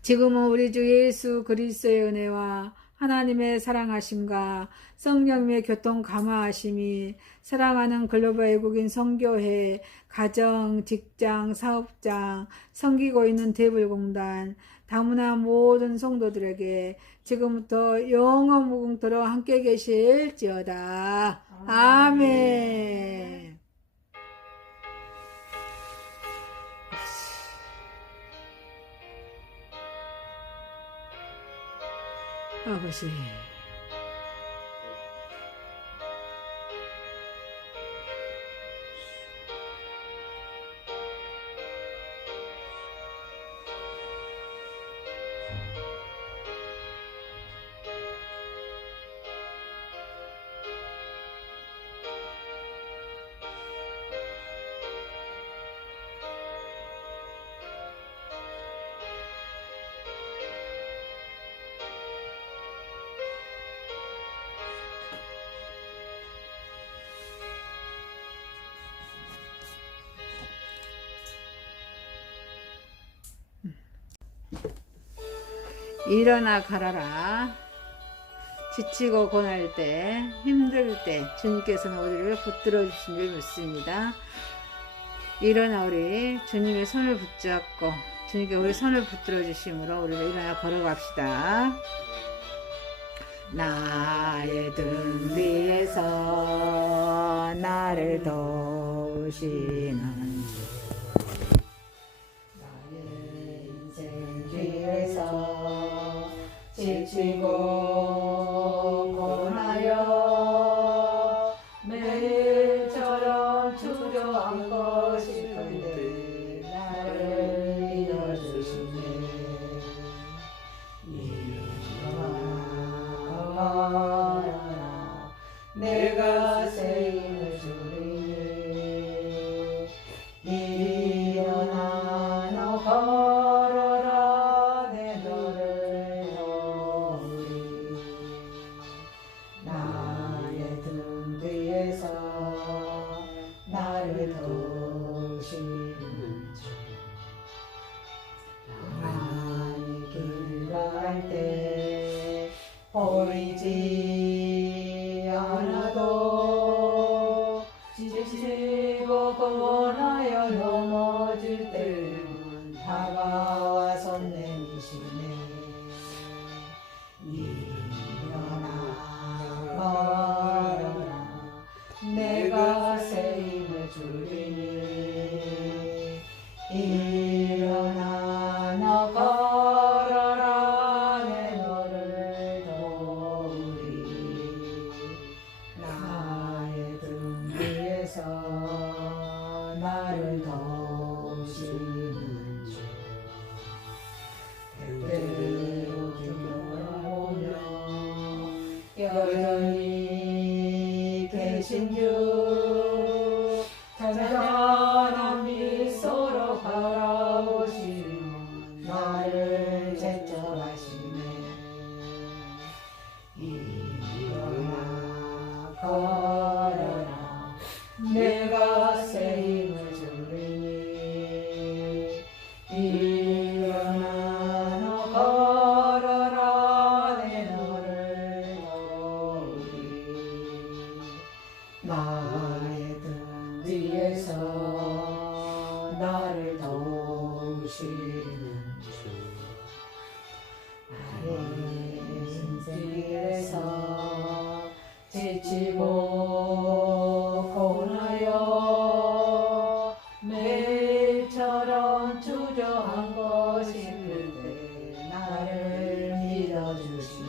지금은 우리 주 예수 그리스도의 은혜와 하나님의 사랑하심과 성령님의 교통 감화하심이 사랑하는 글로벌 외국인 선교회, 가정, 직장, 사업장, 섬기고 있는 대불공단, 다문화 모든 성도들에게 지금부터 영원 무궁토록 함께 계실지어다. 아멘. 아버지, 일어나 가라라. 지치고 고날 때, 힘들 때 주님께서는 우리를 붙들어 주신 줄 믿습니다. 일어나 우리 주님의 손을 붙잡고 주님께 우리 손을 붙들어 주심으로 우리가 일어나 걸어갑시다. 나의 등 뒤에서 나를 도우시는 주, 나의 인생 뒤에서 지치고 고나여 매일처럼 주저앉고 싶은데 나를 믿어주시네. 일어나라 내가 새 힘을 주리니. 일어나 너 걸어라 내 너를 도우리. 나의 등 뒤에서 나를 도우시는 주, 나의 길 갈 때 보이지 않아도 지치고 고나여 넘어질 때는 다가와서 내미시네. 일어나 걸어라 내가 새 힘을 주리니. 일어나 너 걸어라 내 너를 도우리. 나의 등 뒤에서 나를 도우시는 주, 때때로 뒤돌아보며 여전히 계신 주, 잔잔한 미소로 바라보시며 나를 제쳐가시네. 일어나 걸어라 내가 새 힘을 주리니. 일어나 너 걸어라 내 너를 도우리. 나의 등 뒤에서 나를 도우시는 주, 나의 인생길에서 지치고 고나여 매일처럼 주저앉고 싶은데 나를 믿어주시네.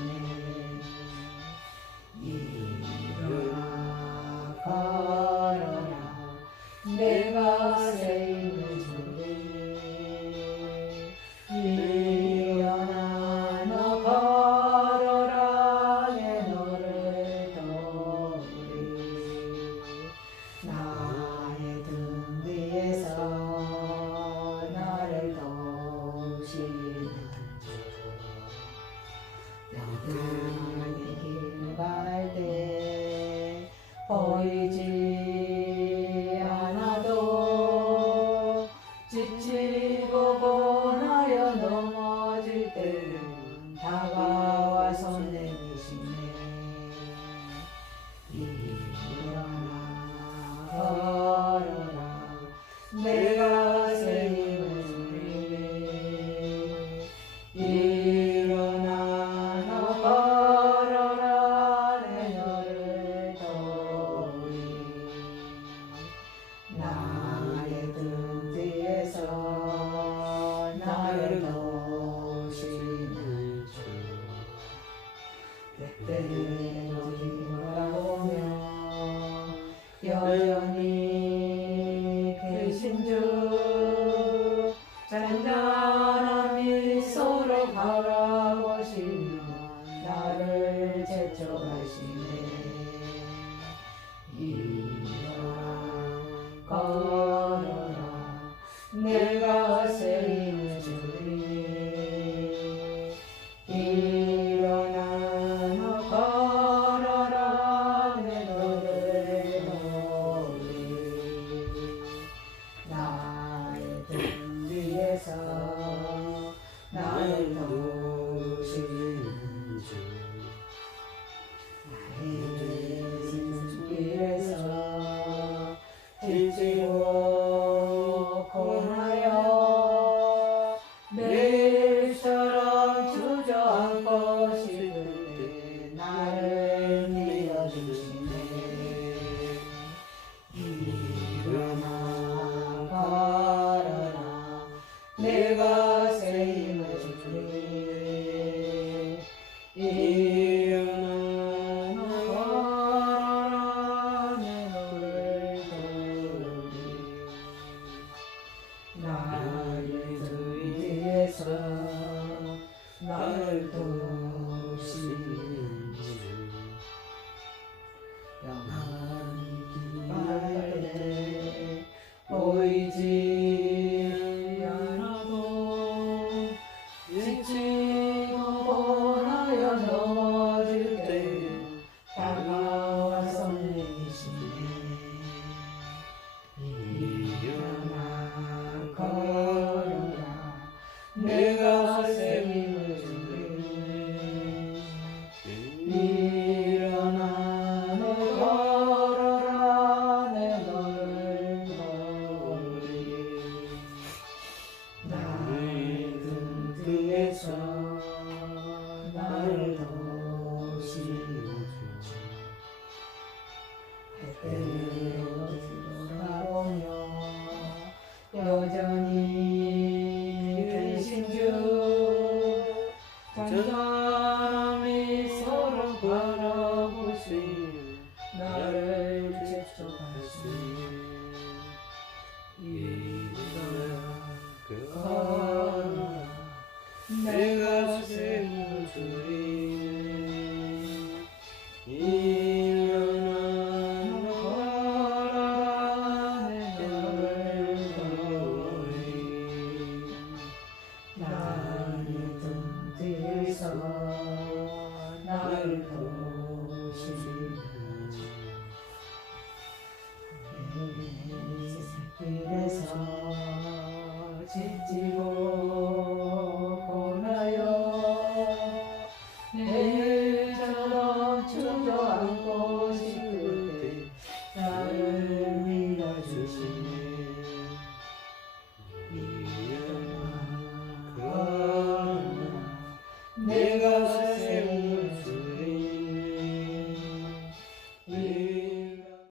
일어나 걸어라 내가 새 힘을 주리니. 일어나 너 걸어라 내 너를 도우리. 나의 등 뒤에서 나를 도우시는 주, 나의 길 갈 때 보이지 않아도 지치고 고나여 넘어질 때는 다가와서 내미시네. 일어나 걸어라 내가 새 힘을 주리니. 일어나 너 걸어라 내 너를 도우리. 나의 등 뒤에서 나를 도우시는 주, 때때로 뒤돌아보며 여전히 계신 주, 잔잔한 미소로 바라보시며 나를 제쳐가시네. 일어나 걸어라 내가 새 힘을 주리니. 일어나 너 걸어라 내 너를 도우리. 나의 등 뒤에서 나를 도우시는 주, 나의 돌아보며 여전히 계신 주 잠잠히 서로 바라보시 나를 재촉하시 이거야 거룩 내가 세우주리 이면한 거라 내 너를 거리 나를 등 뒤에서 나를 도우시리 길에서 지치고